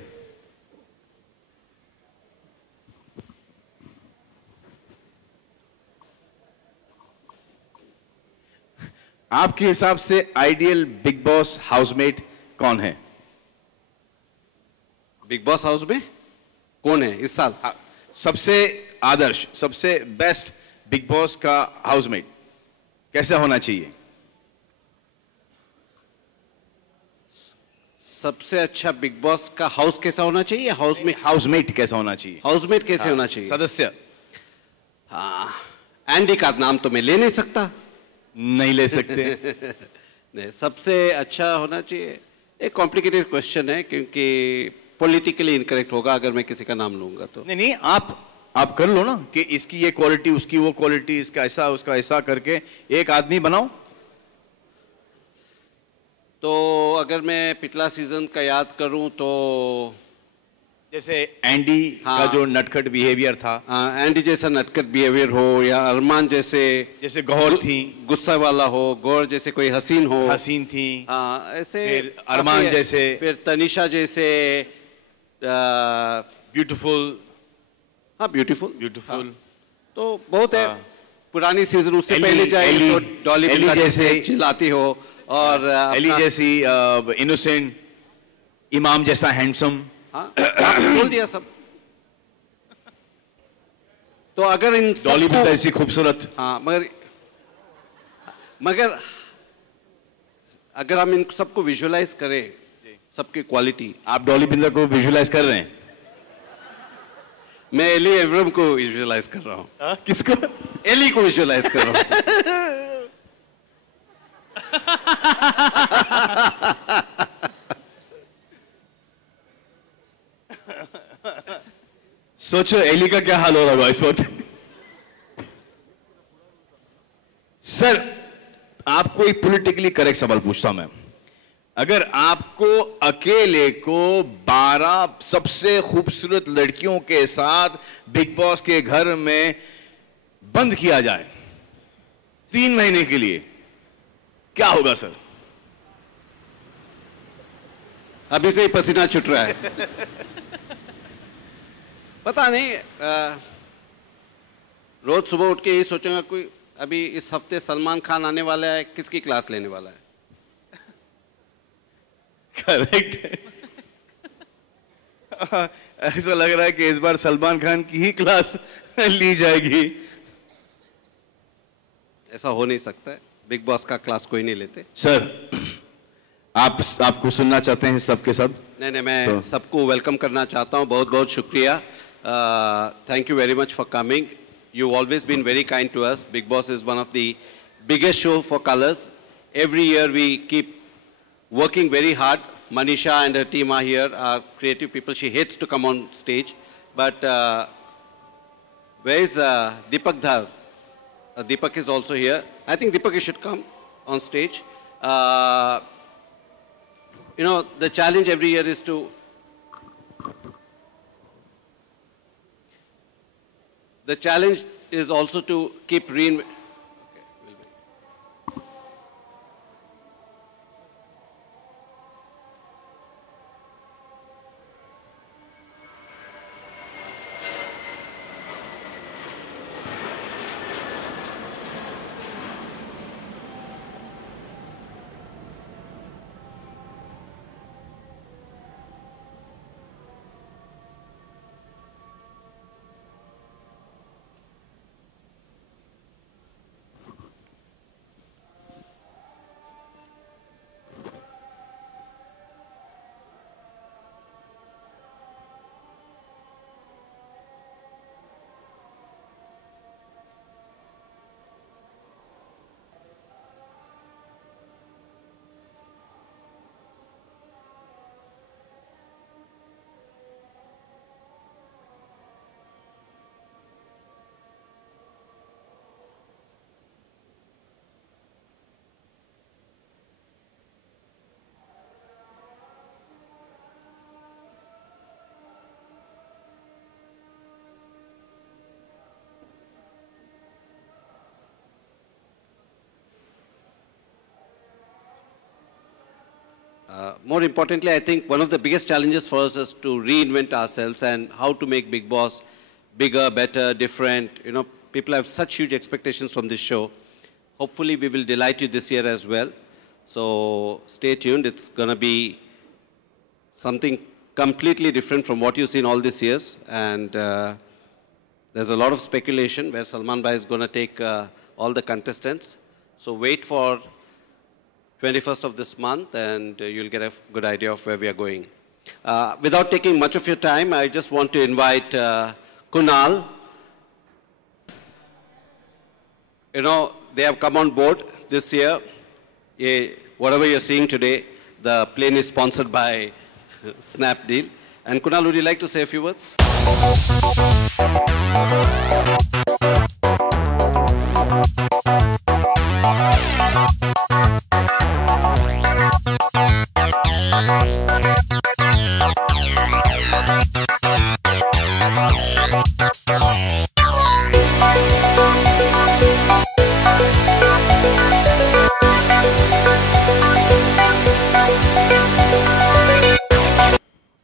आपके हिसाब से आइडियल बिग बॉस हाउसमेट कौन है? बिग बॉस हाउस में कौन है इस साल? सबसे आदर्श, सबसे बेस्ट बिग बॉस का हाउसमेट कैसा होना चाहिए? सबसे अच्छा बिग बॉस का हाउस कैसा होना चाहिए? हाउसमेट कैसा होना चाहिए? हाउसमेट कैसे होना चाहिए? सदस्य। हाँ, एंडी का नाम तो मैं ले नहीं सकता। नहीं ले सकते। नहीं, सबसे अच्छा होना चाहिए। एक कॉम्प्लिकेटेड क्वेश्चन है क्योंकि पॉलिटिकली इनकरेक्ट होगा अगर मैं किसी का नाम लूंगा तो। नहीं, आप कर लो ना कि इसकी ये क्वालिटी, उसकी वो क्वालिटी, इसका ऐसा, उसका ऐसा करके एक आदमी बनाओ। तो अगर मैं पिछला सीजन का याद करूं तो जैसे एंडी का जो नटखट बिहेवियर था, एंडी जैसा नटखट बिहेवियर हो, या अरमान जैसे गौर थी, गुस्सा वाला हो, गौर जैसे कोई हसीन हो, हसीन थी, ऐसे अरमान जैसे, फिर तनिषा जैसे ब्यूटीफुल। हाँ, ब्यूटीफुल तो बहुत है। पुरानी सीजन उससे पहले जाए तो डॉली जैसे चिल्लाती हो, और एली जैसी इनोसेंट, इमाम जैसा हैंडसम। हाँ, बोल दिया सब। तो अगर इन डॉली भी ऐसी खूबसूरत। हाँ, मगर अगर हम इन सबको विजुअलाइज करें, सबकी क्वालिटी। आप डॉली बिंदर को विजुअलाइज कर रहे हैं? मैं एली एवरम को विजुअलाइज कर रहा हूँ। किसको? एली को विजुअलाइज कर रहा हूँ। सोचो एली का क्या हाल हो रहा होगा इस वक्त। सर, आपको एक पॉलिटिकली करेक्ट सवाल पूछता हूं मैं। अगर आपको अकेले को 12 सबसे खूबसूरत लड़कियों के साथ बिग बॉस के घर में बंद किया जाए, 3 महीने के लिए, क्या होगा सर? अभी से ही पसीना छूट रहा है। पता नहीं, रोज सुबह उठ के यही सोचूंगा कोई अभी इस हफ्ते सलमान खान आने वाला है, किसकी क्लास लेने वाला है। करेक्ट। ऐसा लग रहा है कि इस बार सलमान खान की ही क्लास ली जाएगी। ऐसा हो नहीं सकता है, बिग बॉस का क्लास कोई नहीं लेते। सर, आपको सुनना चाहते हैं सबके सब? नहीं, मैं सबको वेलकम करना चाहता हूँ। बहुत बहुत शुक्रिया। Thank you very much for coming. You've always been very kind to us. Big Boss is one of the biggest show for colors. Every year we keep working very hard. Manisha and her team are here, are creative people. She hates to come on stage. But where is Deepak Dhar? Deepak is also here. I think Deepak should come on stage. You know, the challenge every year is to the challenge is also to keep reinventing. More importantly, I think one of the biggest challenges for us is to reinvent ourselves and how to make Big Boss bigger, better, different. You know, people have such huge expectations from this show. Hopefully, we will delight you this year as well. So stay tuned. It's going to be something completely different from what you've seen all these years. And there's a lot of speculation where Salman Bhai is going to take all the contestants. So wait for 21st of this month, and you'll get a good idea of where we are going. Without taking much of your time, I just want to invite Kunal. You know, they have come on board this year. Whatever you're seeing today, the plane is sponsored by Snapdeal. And Kunal, would you like to say a few words?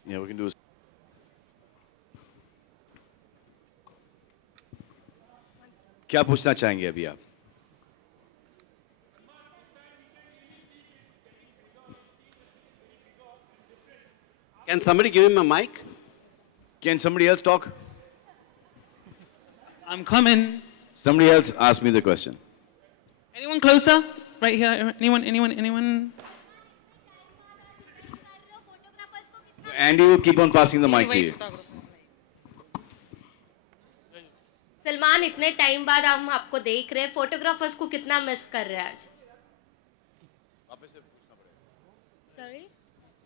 Yeah, we can do. क्या पूछना चाहेंगे अभी आप? Can somebody give him a mic? Can somebody else talk? I'm coming. Somebody else ask me the question. Anyone closer? Right here. Anyone? Andy will keep on passing the mic to you. Salman, इतने time बाद हम आपको देख रहे हैं, photographers को कितना miss कर रहे हैं आज? सॉरी?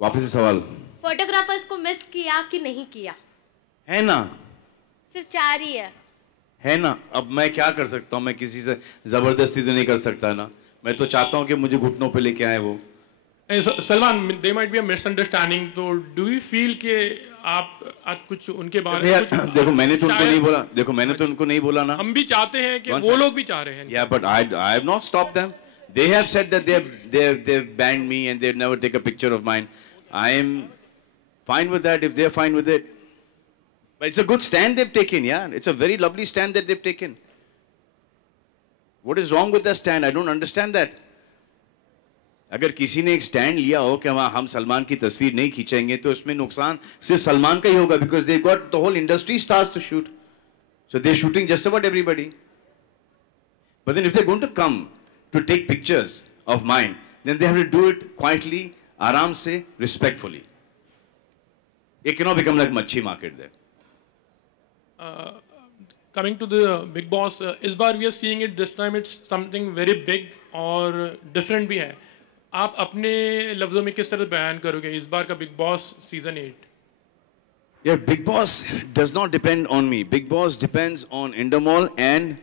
वापस से सवाल। फोटोग्राफर्स को मिस किया कि नहीं किया? है ना? सिर्फ 4 ही है ना? अब मैं क्या कर सकता हूँ? मैं किसी से जबरदस्ती तो नहीं कर सकता ना। मैं तो चाहता हूँ कि मुझे घुटनों पे लेके आए वो। Salman, there might be a misunderstanding. So, do you feel कि आप कुछ उनके बारे यार, में कुछ देखो मैंने तो उनको नहीं बोला, देखो मैंने तो उनको नहीं बोला ना. हम भी चाहते हैं कि वो लोग भी चाह रहे हैं. Yeah, but I have not stopped them. They have said that they've banned me and they've never take a picture of mine. I am fine with that if they're fine with it. But it's a good stand they've taken, yeah. It's a very lovely stand that they've taken. What is wrong with that stand? I don't understand that. अगर किसी ने एक stand लिया हो कि हम सलमान की तस्वीर नहीं खींचेंगे तो उसमें नुकसान सिर्फ सलमान का ही होगा because they got the whole industry stars to shoot. So they're shooting just about everybody. But then if they're going to come to take pictures of mine, then they have to do it quietly, आराम से, respectfully. It cannot become like मच्छी market there. Coming to the Big Boss, इस बार we are seeing it this time. It's something very big और different भी है. आप अपने लफ्जों में किस तरह बयान करोगे इस बार का Big Boss season 8? Yeah, Big Boss does not depend on me. Big Boss depends on Endemol and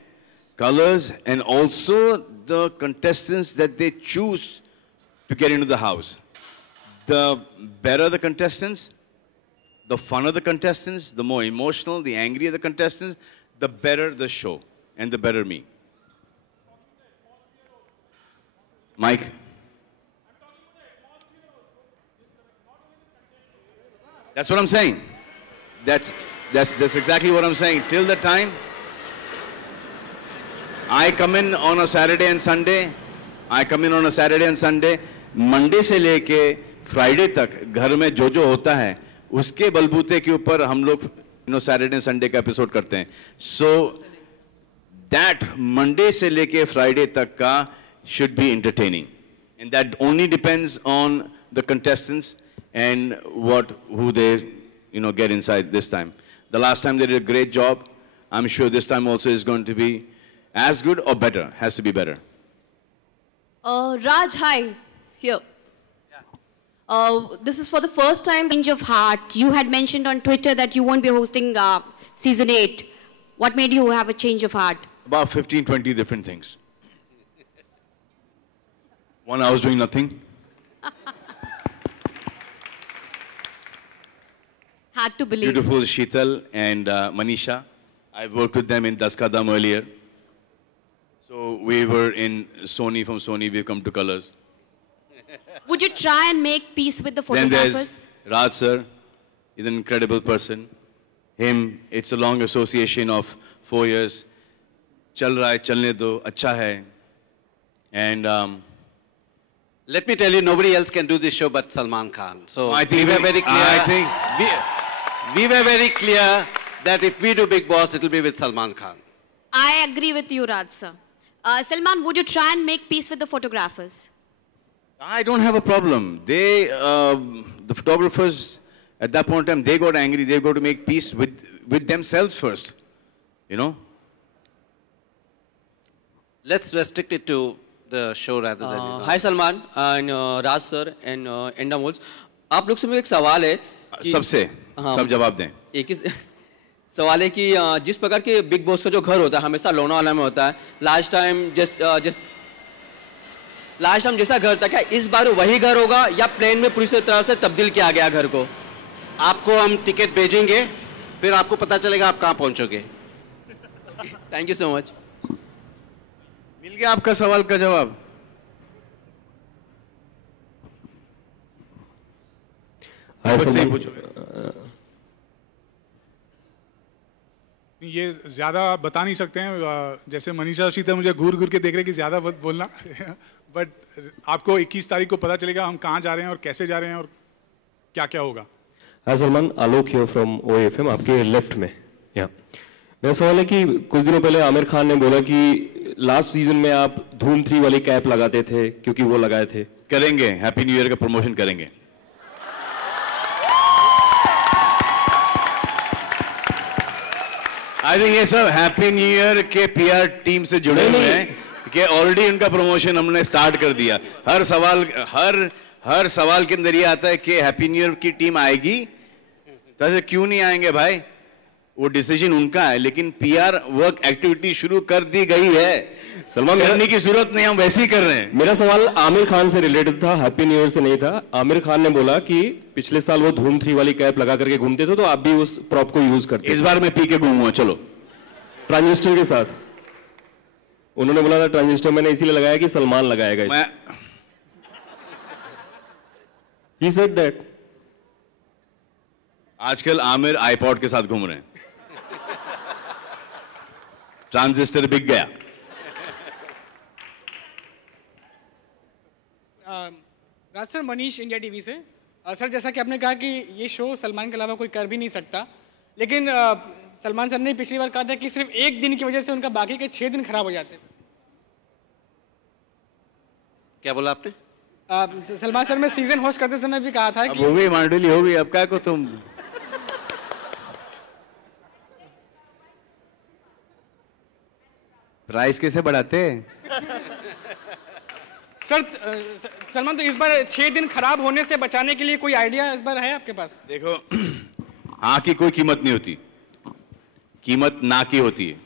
Colors and also the contestants that they choose to get into the house. The better the contestants, the funner the contestants, the more emotional, the angrier the contestants, the better the show and the better me. Mike? That's what I'm saying. That's exactly what I'm saying. Till the time I come in on a Saturday and Sunday, Monday से लेके Friday तक घर में जो होता है उसके बलबूते के ऊपर हम लोग Saturday and Sunday का एपिसोड करते हैं. So that Monday से लेके Friday तक का should be entertaining, and that only depends on the contestants and who they get inside this time. The last time they did a great job. I'm sure this time also is going to be as good or better. Has to be better. Raj, hi. Here. This is for the first time. Change of heart. You had mentioned on Twitter that you won't be hosting season 8. What made you have a change of heart? About 15, 20 different things. One, I was doing nothing. Hard to believe. Beautiful Sheetal and Manisha. I worked with them in Das Ka Dam earlier. So we were in Sony. From Sony, we've come to Colors. Would you try and make peace with the Then photographers? there's Raj sir. He's an incredible person. Him, it's a long association of 4 years. Chal raha hai, chalne do, acha hai. And let me tell you, nobody else can do this show but Salman Khan. So I think we were very clear. We were very clear that if we do Big Boss, it will be with Salman Khan. I agree with you, Raj sir. Salman, would you try and make peace with the photographers? I don't have a problem. They, the photographers, at that point in time, they got angry. They got to make peace with themselves first. Let's restrict it to the show rather than. Hi Salman and Raj sir and Endemols. आप लोग से मुझे एक सवाल है. सबसे सब जवाब दें. एक ही सवाल है कि जिस प्रकार के बिग बॉस का जो घर होता है हमेशा लोनावाला में होता है. लास्ट टाइम जैसा घर था, क्या इस बार वही घर होगा या प्लेन में पूरी तरह से तब्दील किया गया घर को? आपको हम टिकट भेजेंगे, फिर आपको पता चलेगा आप कहाँ पहुंचोगे. Thank you so much. मिल गया आपका सवाल का जवाब. ये ज़्यादा बता नहीं सकते हैं. जैसे मनीषा शीतल मुझे घूर घूर के देख रहे कि ज़्यादा मत बोलना. बट आपको 21 तारीख को पता चलेगा हम कहाँ जा रहे हैं और कैसे जा रहे हैं और क्या क्या होगा. हाय सलमान, आलोक हियर फ्रॉम OFM, आपके लेफ्ट में. मेरा सवाल है कि कुछ दिनों पहले आमिर खान ने बोला कि लास्ट सीजन में आप धूम 3 वाली कैप लगाते थे क्योंकि वो लगाए थे. करेंगे, हैप्पी न्यू ईयर का प्रमोशन करेंगे. आई थिंक ये सब हैप्पी न्यू ईयर के PR टीम से जुड़े हुए हैं कि ऑलरेडी उनका प्रमोशन हमने स्टार्ट कर दिया. हर सवाल के अंदर ये आता है कि हैप्पी न्यू ईयर की टीम आएगी, तो ऐसे क्यों नहीं आएंगे भाई? वो डिसीजन उनका है, लेकिन पीआर वर्क एक्टिविटी शुरू कर दी गई है। सलमान, करने की जरूरत नहीं, हम वैसे ही कर रहे हैं। मेरा सवाल आमिर खान से रिलेटेड था, हैप्पी न्यू ईयर से नहीं था। आमिर खान ने बोला कि पिछले साल वो धूम 3 वाली कैप लगा करके घूमते थे, तो आप भी उस प्रॉप को यूज करते। इस बार मैं पी के घूमूंगा, चलो। ट्रांजिस्टर के साथ उन्होंने बोला था ट्रांजिस्टर मैंने इसीलिए लगाया कि सलमान लगाएगा। He said that. आजकल आमिर आईपॉड के साथ घूम रहे हैं। ट्रांजिस्टर बिक गया। राज सर, मनीष, इंडिया टीवी से। सर, जैसा कि आपने कहा कि ये शो सलमान के अलावा कोई कर भी नहीं सकता, लेकिन सलमान सर ने पिछली बार कहा था कि सिर्फ एक दिन की वजह से उनका बाकी के 6 दिन खराब हो जाते। क्या बोला आपने? सलमान सर, मैं सीजन होस्ट करते समय भी कहा था कि हो गई मांडली, हो गई, अब क्या को तुम। प्राइस कैसे बढ़ाते हैं? सर, सलमान, तो इस बार 6 दिन खराब होने से बचाने के लिए कोई आइडिया इस बार है आपके पास? देखो, हाँ की कोई कीमत नहीं होती, कीमत ना की होती है।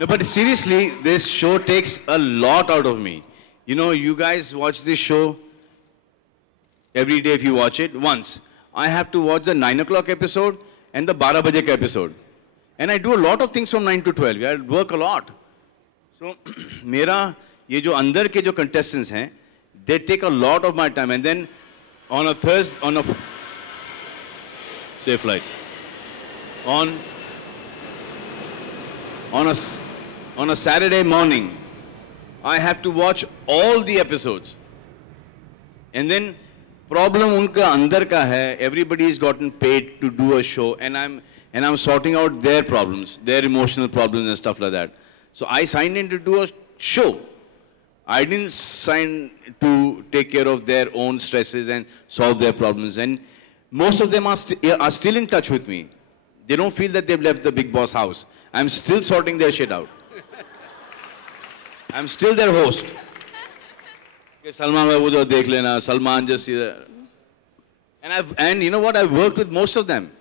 No, but seriously, this show takes a lot out of me. You know, you guys watch this show every day if you watch it once. I have to watch the 9 o'clock episode and the 12 baje ka episode. And I do a lot of things from 9 to 12. I work a lot. So, मेरा ये जो अंदर के जो contestants हैं, they take a lot of my time. And then on a Thursday, safe flight. On a Saturday morning, I have to watch all the episodes. And then problem unka andar ka hai, everybody's gotten paid to do a show, and I'm sorting out their problems, their emotional problems and stuff like that. So I signed in to do a show. I didn't sign to take care of their own stresses and solve their problems. And most of them are still in touch with me. They don't feel that they've left the Big Boss house. I'm still sorting their shit out. I'm still their host. Salman bhai, wo jo dekh lena, Salman just and you know what? I've worked with most of them.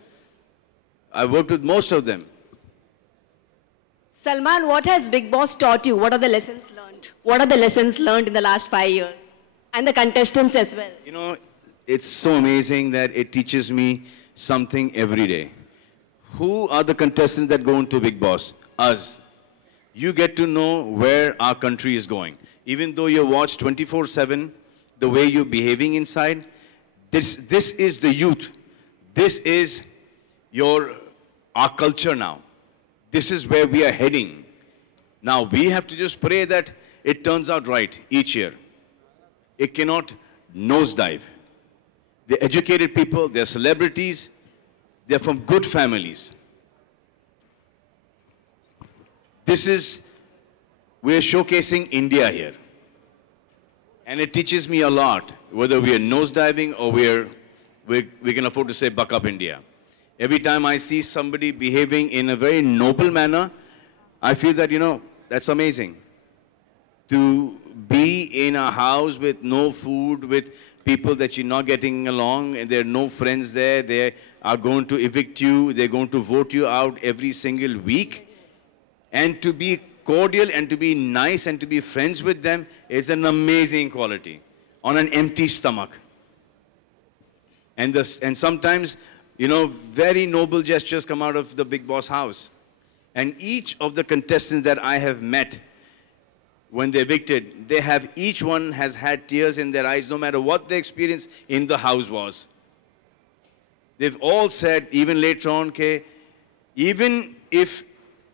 Salman, what has Big Boss taught you? What are the lessons learned? What are the lessons learned in the last 5 years? And the contestants as well. You know, it's so amazing that it teaches me something every day. Who are the contestants that go into Big Boss? Us. You get to know where our country is going. Even though you watch 24/7, the way you're behaving inside, this is the youth. This is our culture now. This is where we are heading. Now we have to just pray that it turns out right each year. It cannot nosedive. They're educated people, they're celebrities, they're from good families. We're showcasing India here. And it teaches me a lot, whether we are nosediving or we can afford to say, buck up India. Every time I see somebody behaving in a very noble manner, I feel that, you know, that's amazing. To be in a house with no food, with people that you're not getting along, and there are no friends there, they are going to evict you, they're going to vote you out every single week. And to be cordial and to be nice and to be friends with them is an amazing quality on an empty stomach. And sometimes, you know, very noble gestures come out of the Big Boss house. And each of the contestants that I have met, when they're evicted, each one has had tears in their eyes, no matter what the experience in the house was. They've all said, even later on, even if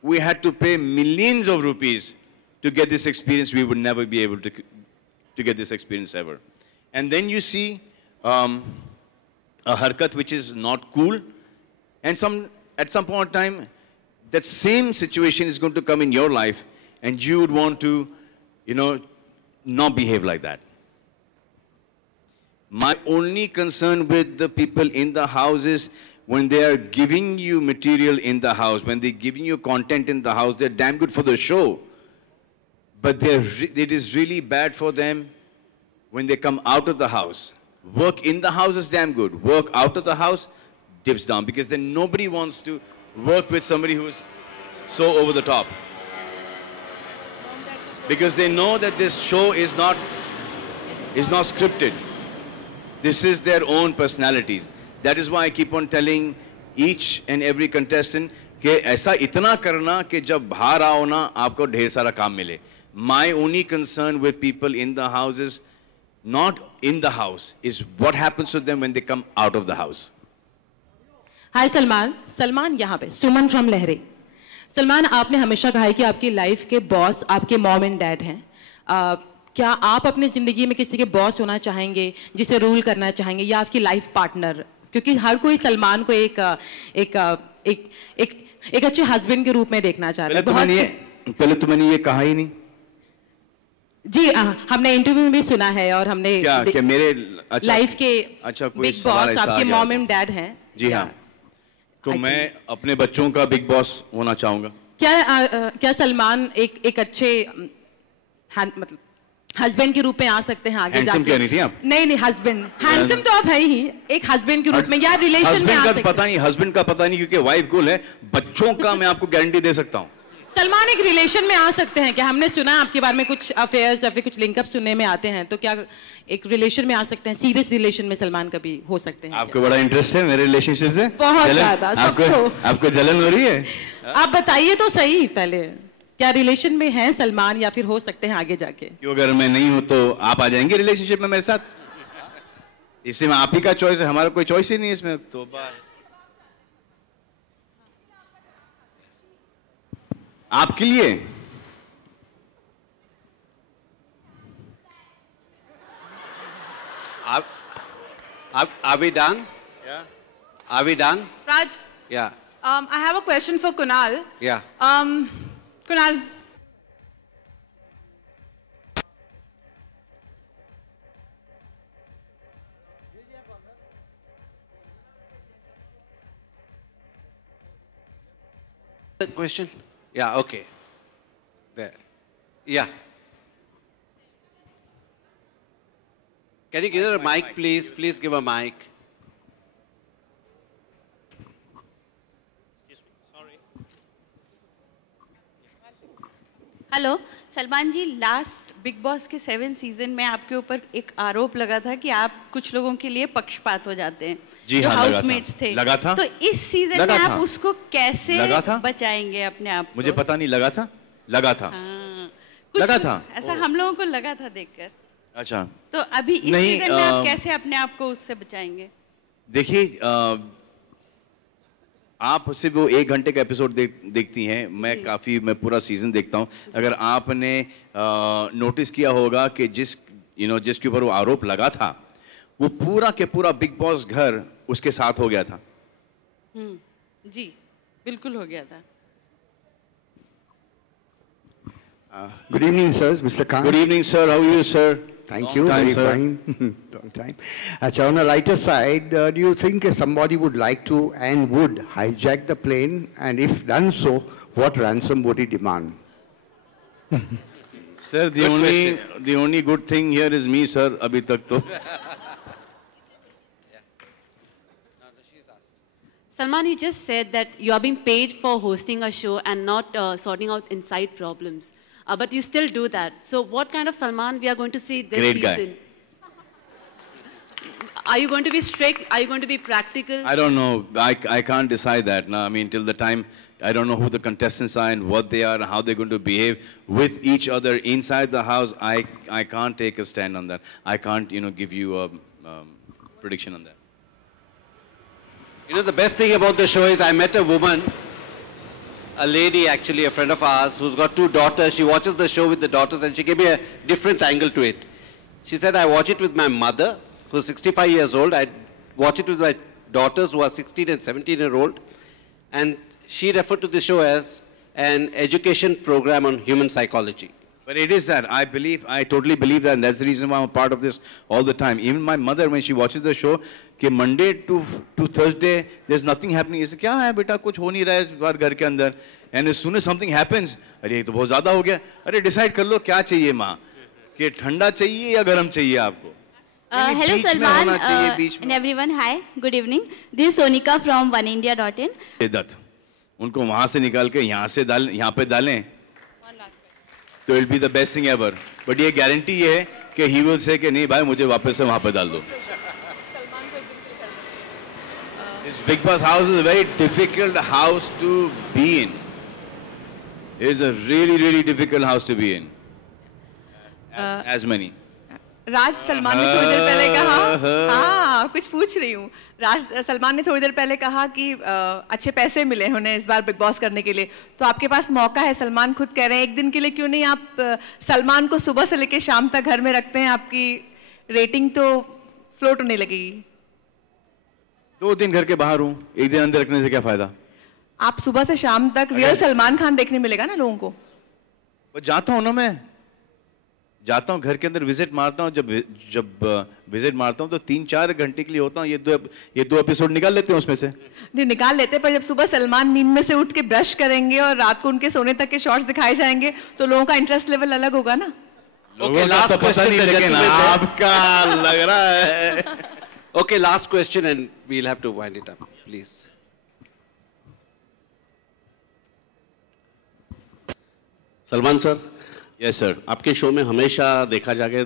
we had to pay millions of rupees to get this experience, we would never be able to get this experience ever. And then you see a harkat which is not cool, and at some point in time, that same situation is going to come in your life, and you would want to, you know, not behave like that. My only concern with the people in the house is when they are giving you material in the house, when they're giving you content in the house, they're damn good for the show. But it is really bad for them when they come out of the house. Work in the house is damn good. Work out of the house, dips down, because then nobody wants to work with somebody who's so over the top. Because they know that this show is not scripted. This is their own personalities. That is why I keep on telling each and every contestant कि ऐसा इतना करना कि जब बाहर आओ ना आपको ढेर सारा काम मिले. My only concern with people in the house is not in the house, is what happens to them when they come out of the house. Hi Salman यहाँ पे सुमन फ्रॉम लहरे. सलमान, आपने हमेशा कहा है कि आपकी लाइफ के बॉस आपके मॉम एंड डैड हैं. क्या आप अपनी ज़िंदगी में किसी के बॉस होना चाहेंगे, जिसे रूल करना चाहेंगे, या आपकी लाइफ पार्टनर? क्योंकि हर कोई सलमान को एक अच्छे हस्बैंड के रूप में देखना चाहता है. पहले तो मैंने ये कहा ही नहीं. जी हमने इंटरव्यू में भी सुना है, और हमने क्या मेरे लाइफ के बिग बॉस आपके मॉम एंड डैड हैं. जी हाँ, तो मैं अपने बच्चों का बिग बॉस होना चाहूंगा. क्या सलमान एक अच्छे मतलब हस्बैंड के रूप में आ सकते हैं आगे जाके? कह रही थी आप? नहीं हस्बैंड. हैंडसम तो आप है ही, एक हस्बैंड के रूप में या रिलेशन में आ सकते हैं. पता नहीं, हस्बैंड का पता नहीं, क्योंकि वाइफ गुल है. बच्चों का मैं आपको गारंटी दे सकता हूँ. सलमान एक रिलेशन में आ सकते हैं क्या? हमने सुना आपके बारे में कुछ अफेयर्स या फिर कुछ लिंकअप सुनने में आते हैं, तो क्या एक रिलेशन में आ सकते हैं? सीरियस रिलेशन में सलमान कभी हो सकते हैं? आपको बड़ा इंटरेस्ट है मेरे रिलेशनशिप से? बहुत ज्यादा. आपको जलन हो रही है? आप बताइए तो सही पहले, क्या रिलेशन में हैं सलमान, या फिर हो सकते हैं आगे जाके? क्यों, अगर मैं नहीं हूं तो आप आ जाएंगे रिलेशनशिप में मेरे साथ? इसमें आप ही का चॉइस है, हमारा कोई चॉइस ही नहीं इसमें. तो आपके लिए Are we done? Yeah. Are we done? Raj. Yeah. I have a question for Kunal. Yeah. Kunal. The question? Yeah, okay. There. Yeah. Can you give her a mic, please? Please give a mic. Hello Salman ji, last Bigg Boss के 7 season में आपके ऊपर एक आरोप लगा था कि आप कुछ लोगों के लिए पक्षपात हो जाते हैं. जी जो हाँ, हाउसमेट्स थे. लगा था. तो इस सीजन में आप उसको कैसे बचाएंगे अपने आप को? मुझे पता नहीं, लगा था. लगा था ऐसा हम लोगों को लगा था देखकर. अच्छा, तो अभी इस सीजन में आप कैसे अपने आप को उससे बचाएंगे? देखिए, आप सिर्फ वो 1 घंटे का एपिसोड देखती हैं. मैं पूरा सीजन देखता हूँ. अगर आपने नोटिस किया होगा कि जिसके ऊपर वो आरोप लगा था, वो पूरा के पूरा बिग बॉस घर उसके साथ हो गया था. जी बिल्कुल हो गया था. Good evening, sir. Mr. Khan. Good evening, sir. How are you, sir? Thank you. Very fine. Long time. Achha, on the lighter side, do you think somebody would like to and would hijack the plane? And if done so, what ransom would he demand? Sir, the only good thing here is me, sir. Abhi tak to. Salman, you just said that you are being paid for hosting a show and not sorting out inside problems. But you still do that. So what kind of Salman we are going to see this Great season? Guy. Are you going to be strict? Are you going to be practical? I don't know. I can't decide that. No, I mean, till the time, I don't know who the contestants are and what they are and how they're going to behave with each other inside the house. I can't take a stand on that. I can't, give you a prediction on that. The best thing about the show is I met a woman, a lady actually, a friend of ours, who's got 2 daughters. She watches the show with the daughters and she gave me a different angle to it. She said, I watch it with my mother, who's 65 years old. I watch it with my daughters, who are 16 and 17-year-old. And she referred to the show as an education program on human psychology. But it is that. I totally believe that, and that's the reason why I'm a part of this all the time. Even my mother, when she watches the show, कि Monday to Thursday, there's nothing happening. She says, क्या है बेटा, कुछ हो नहीं रहा है इस बार घर के अंदर. And as soon as something happens, अरे ये तो बहुत ज़्यादा हो गया. अरे decide कर लो क्या चाहिए माँ, कि ठंडा चाहिए या गर्म चाहिए आपको. Hello Salman and everyone. Hi, good evening. This is Sonika from OneIndia.in. Dutt, उनको वहां से निकाल के यहाँ पे डालें, तो it'll be the best thing ever. But ये गारंटी ये है कि he will say कि नहीं भाई मुझे वापस से वहां पे डाल दो. This Big Boss house is a very difficult house to be in. It is a really difficult house to be in. As many. राज सलमान ने थोड़ी देर पहले कहा, हाँ कुछ पूछ रही हूँ, राज सलमान ने थोड़ी देर पहले कहा कि अच्छे पैसे मिले उन्हें इस बार बिग बॉस करने के लिए, तो आपके पास मौका है, सलमान खुद कह रहे हैं एक दिन के लिए क्यों नहीं आप सलमान को सुबह से लेकर शाम तक घर में रखते हैं, आपकी रेटिंग तो फ्लोट होने लगेगी. 2 दिन घर के बाहर हूँ, एक दिन अंदर रखने से क्या फायदा? आप सुबह से शाम तक रियल सलमान खान देखने मिलेगा ना लोगों को. जाता हूँ ना, मैं जाता हूँ घर के अंदर, विजिट मारता हूँ. जब विजिट मारता हूँ तो 3-4 घंटे के लिए होता हूँ. ये दो एपिसोड निकाल लेते हैं उसमें से. नहीं निकाल लेते, पर जब सुबह सलमान नींद में से उठ के ब्रश करेंगे और रात को उनके सोने तक के शॉट्स दिखाए जाएंगे तो लोगों का इंटरेस्ट लेवल अलग होगा ना. Okay, last question. आपका लग रहा है. Okay, last question and we'll have to wind it up, please. Salman sir. Yes sir. आपके शो में हमेशा देखा जाके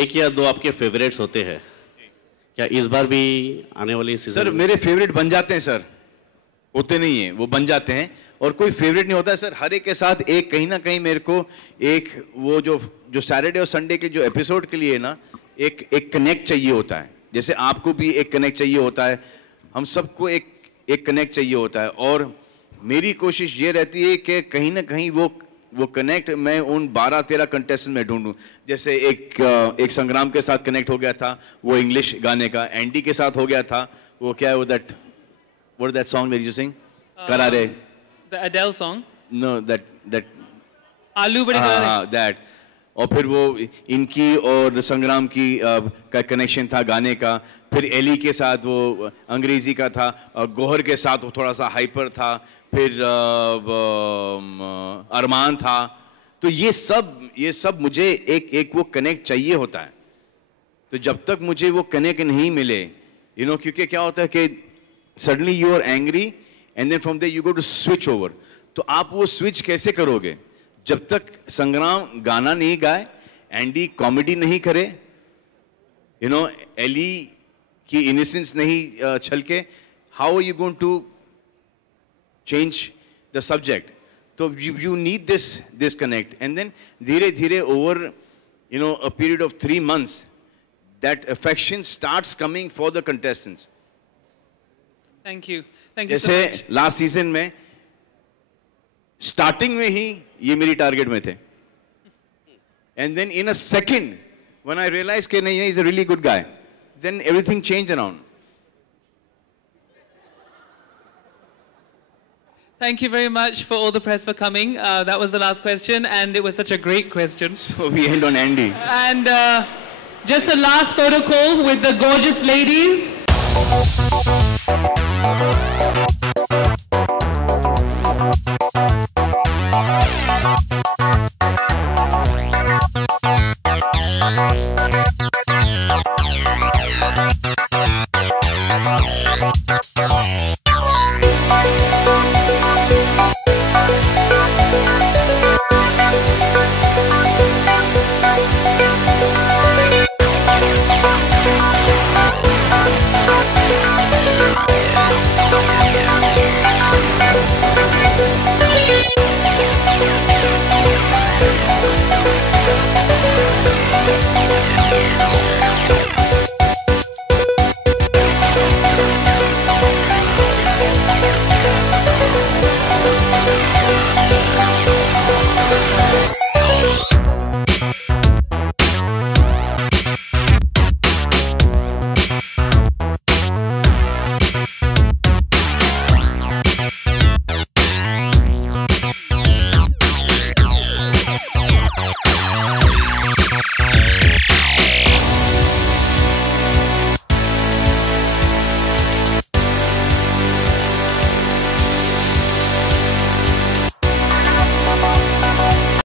1 या 2 आपके फेवरेट्स होते हैं, क्या इस बार भी आने वाली सीजन? सर मेरे फेवरेट बन जाते हैं सर, होते नहीं है, वो बन जाते हैं. और कोई फेवरेट नहीं होता है सर, हर एक के साथ एक कहीं ना कहीं मेरे को एक वो जो सैटरडे और संडे के जो एपिसोड के लिए ना एक कनेक्ट चाहिए होता है. जैसे आपको भी एक कनेक्ट चाहिए होता है, हम सबको एक कनेक्ट चाहिए होता है. और मेरी कोशिश ये रहती है कि कहीं ना कहीं वो कनेक्ट मैं उन 12-13 कंटेस्टेंट में ढूंढूं. जैसे एक संग्राम के साथ कनेक्ट हो गया था, वो इंग्लिश गाने का. एंडी के साथ हो गया था, वो क्या है वो that song that you sing, करारे, the Adele song. No, that आलू बड़े करारे. that. और फिर वो इनकी और संग्राम की का कनेक्शन था गाने का. फिर एली के साथ वो अंग्रेजी का था, और गोहर के साथ वो थोड़ा सा हाइपर था. फिर अरमान था. तो ये सब मुझे एक वो कनेक्ट चाहिए होता है. तो जब तक मुझे वो कनेक्ट नहीं मिले, क्योंकि क्या होता है कि suddenly you are angry and then from there you go to switch over. तो आप वो स्विच कैसे करोगे जब तक संग्राम गाना नहीं गाए, एंडी कॉमेडी नहीं करे, एली की इनोसेंस नहीं छलके? How are you going to change the subject? So you need this connect, and then dhire over a period of 3 months that affection starts coming for the contestants. Thank you so much. जैसे last season में starting में ही ये मेरी target में थे, and then in a second when I realized कि नहीं, he's a really good guy, then everything changed around. Thank you very much for all the press for coming. That was the last question, and it was such a great question. So we end on Andy. And just a last photo call with the gorgeous ladies.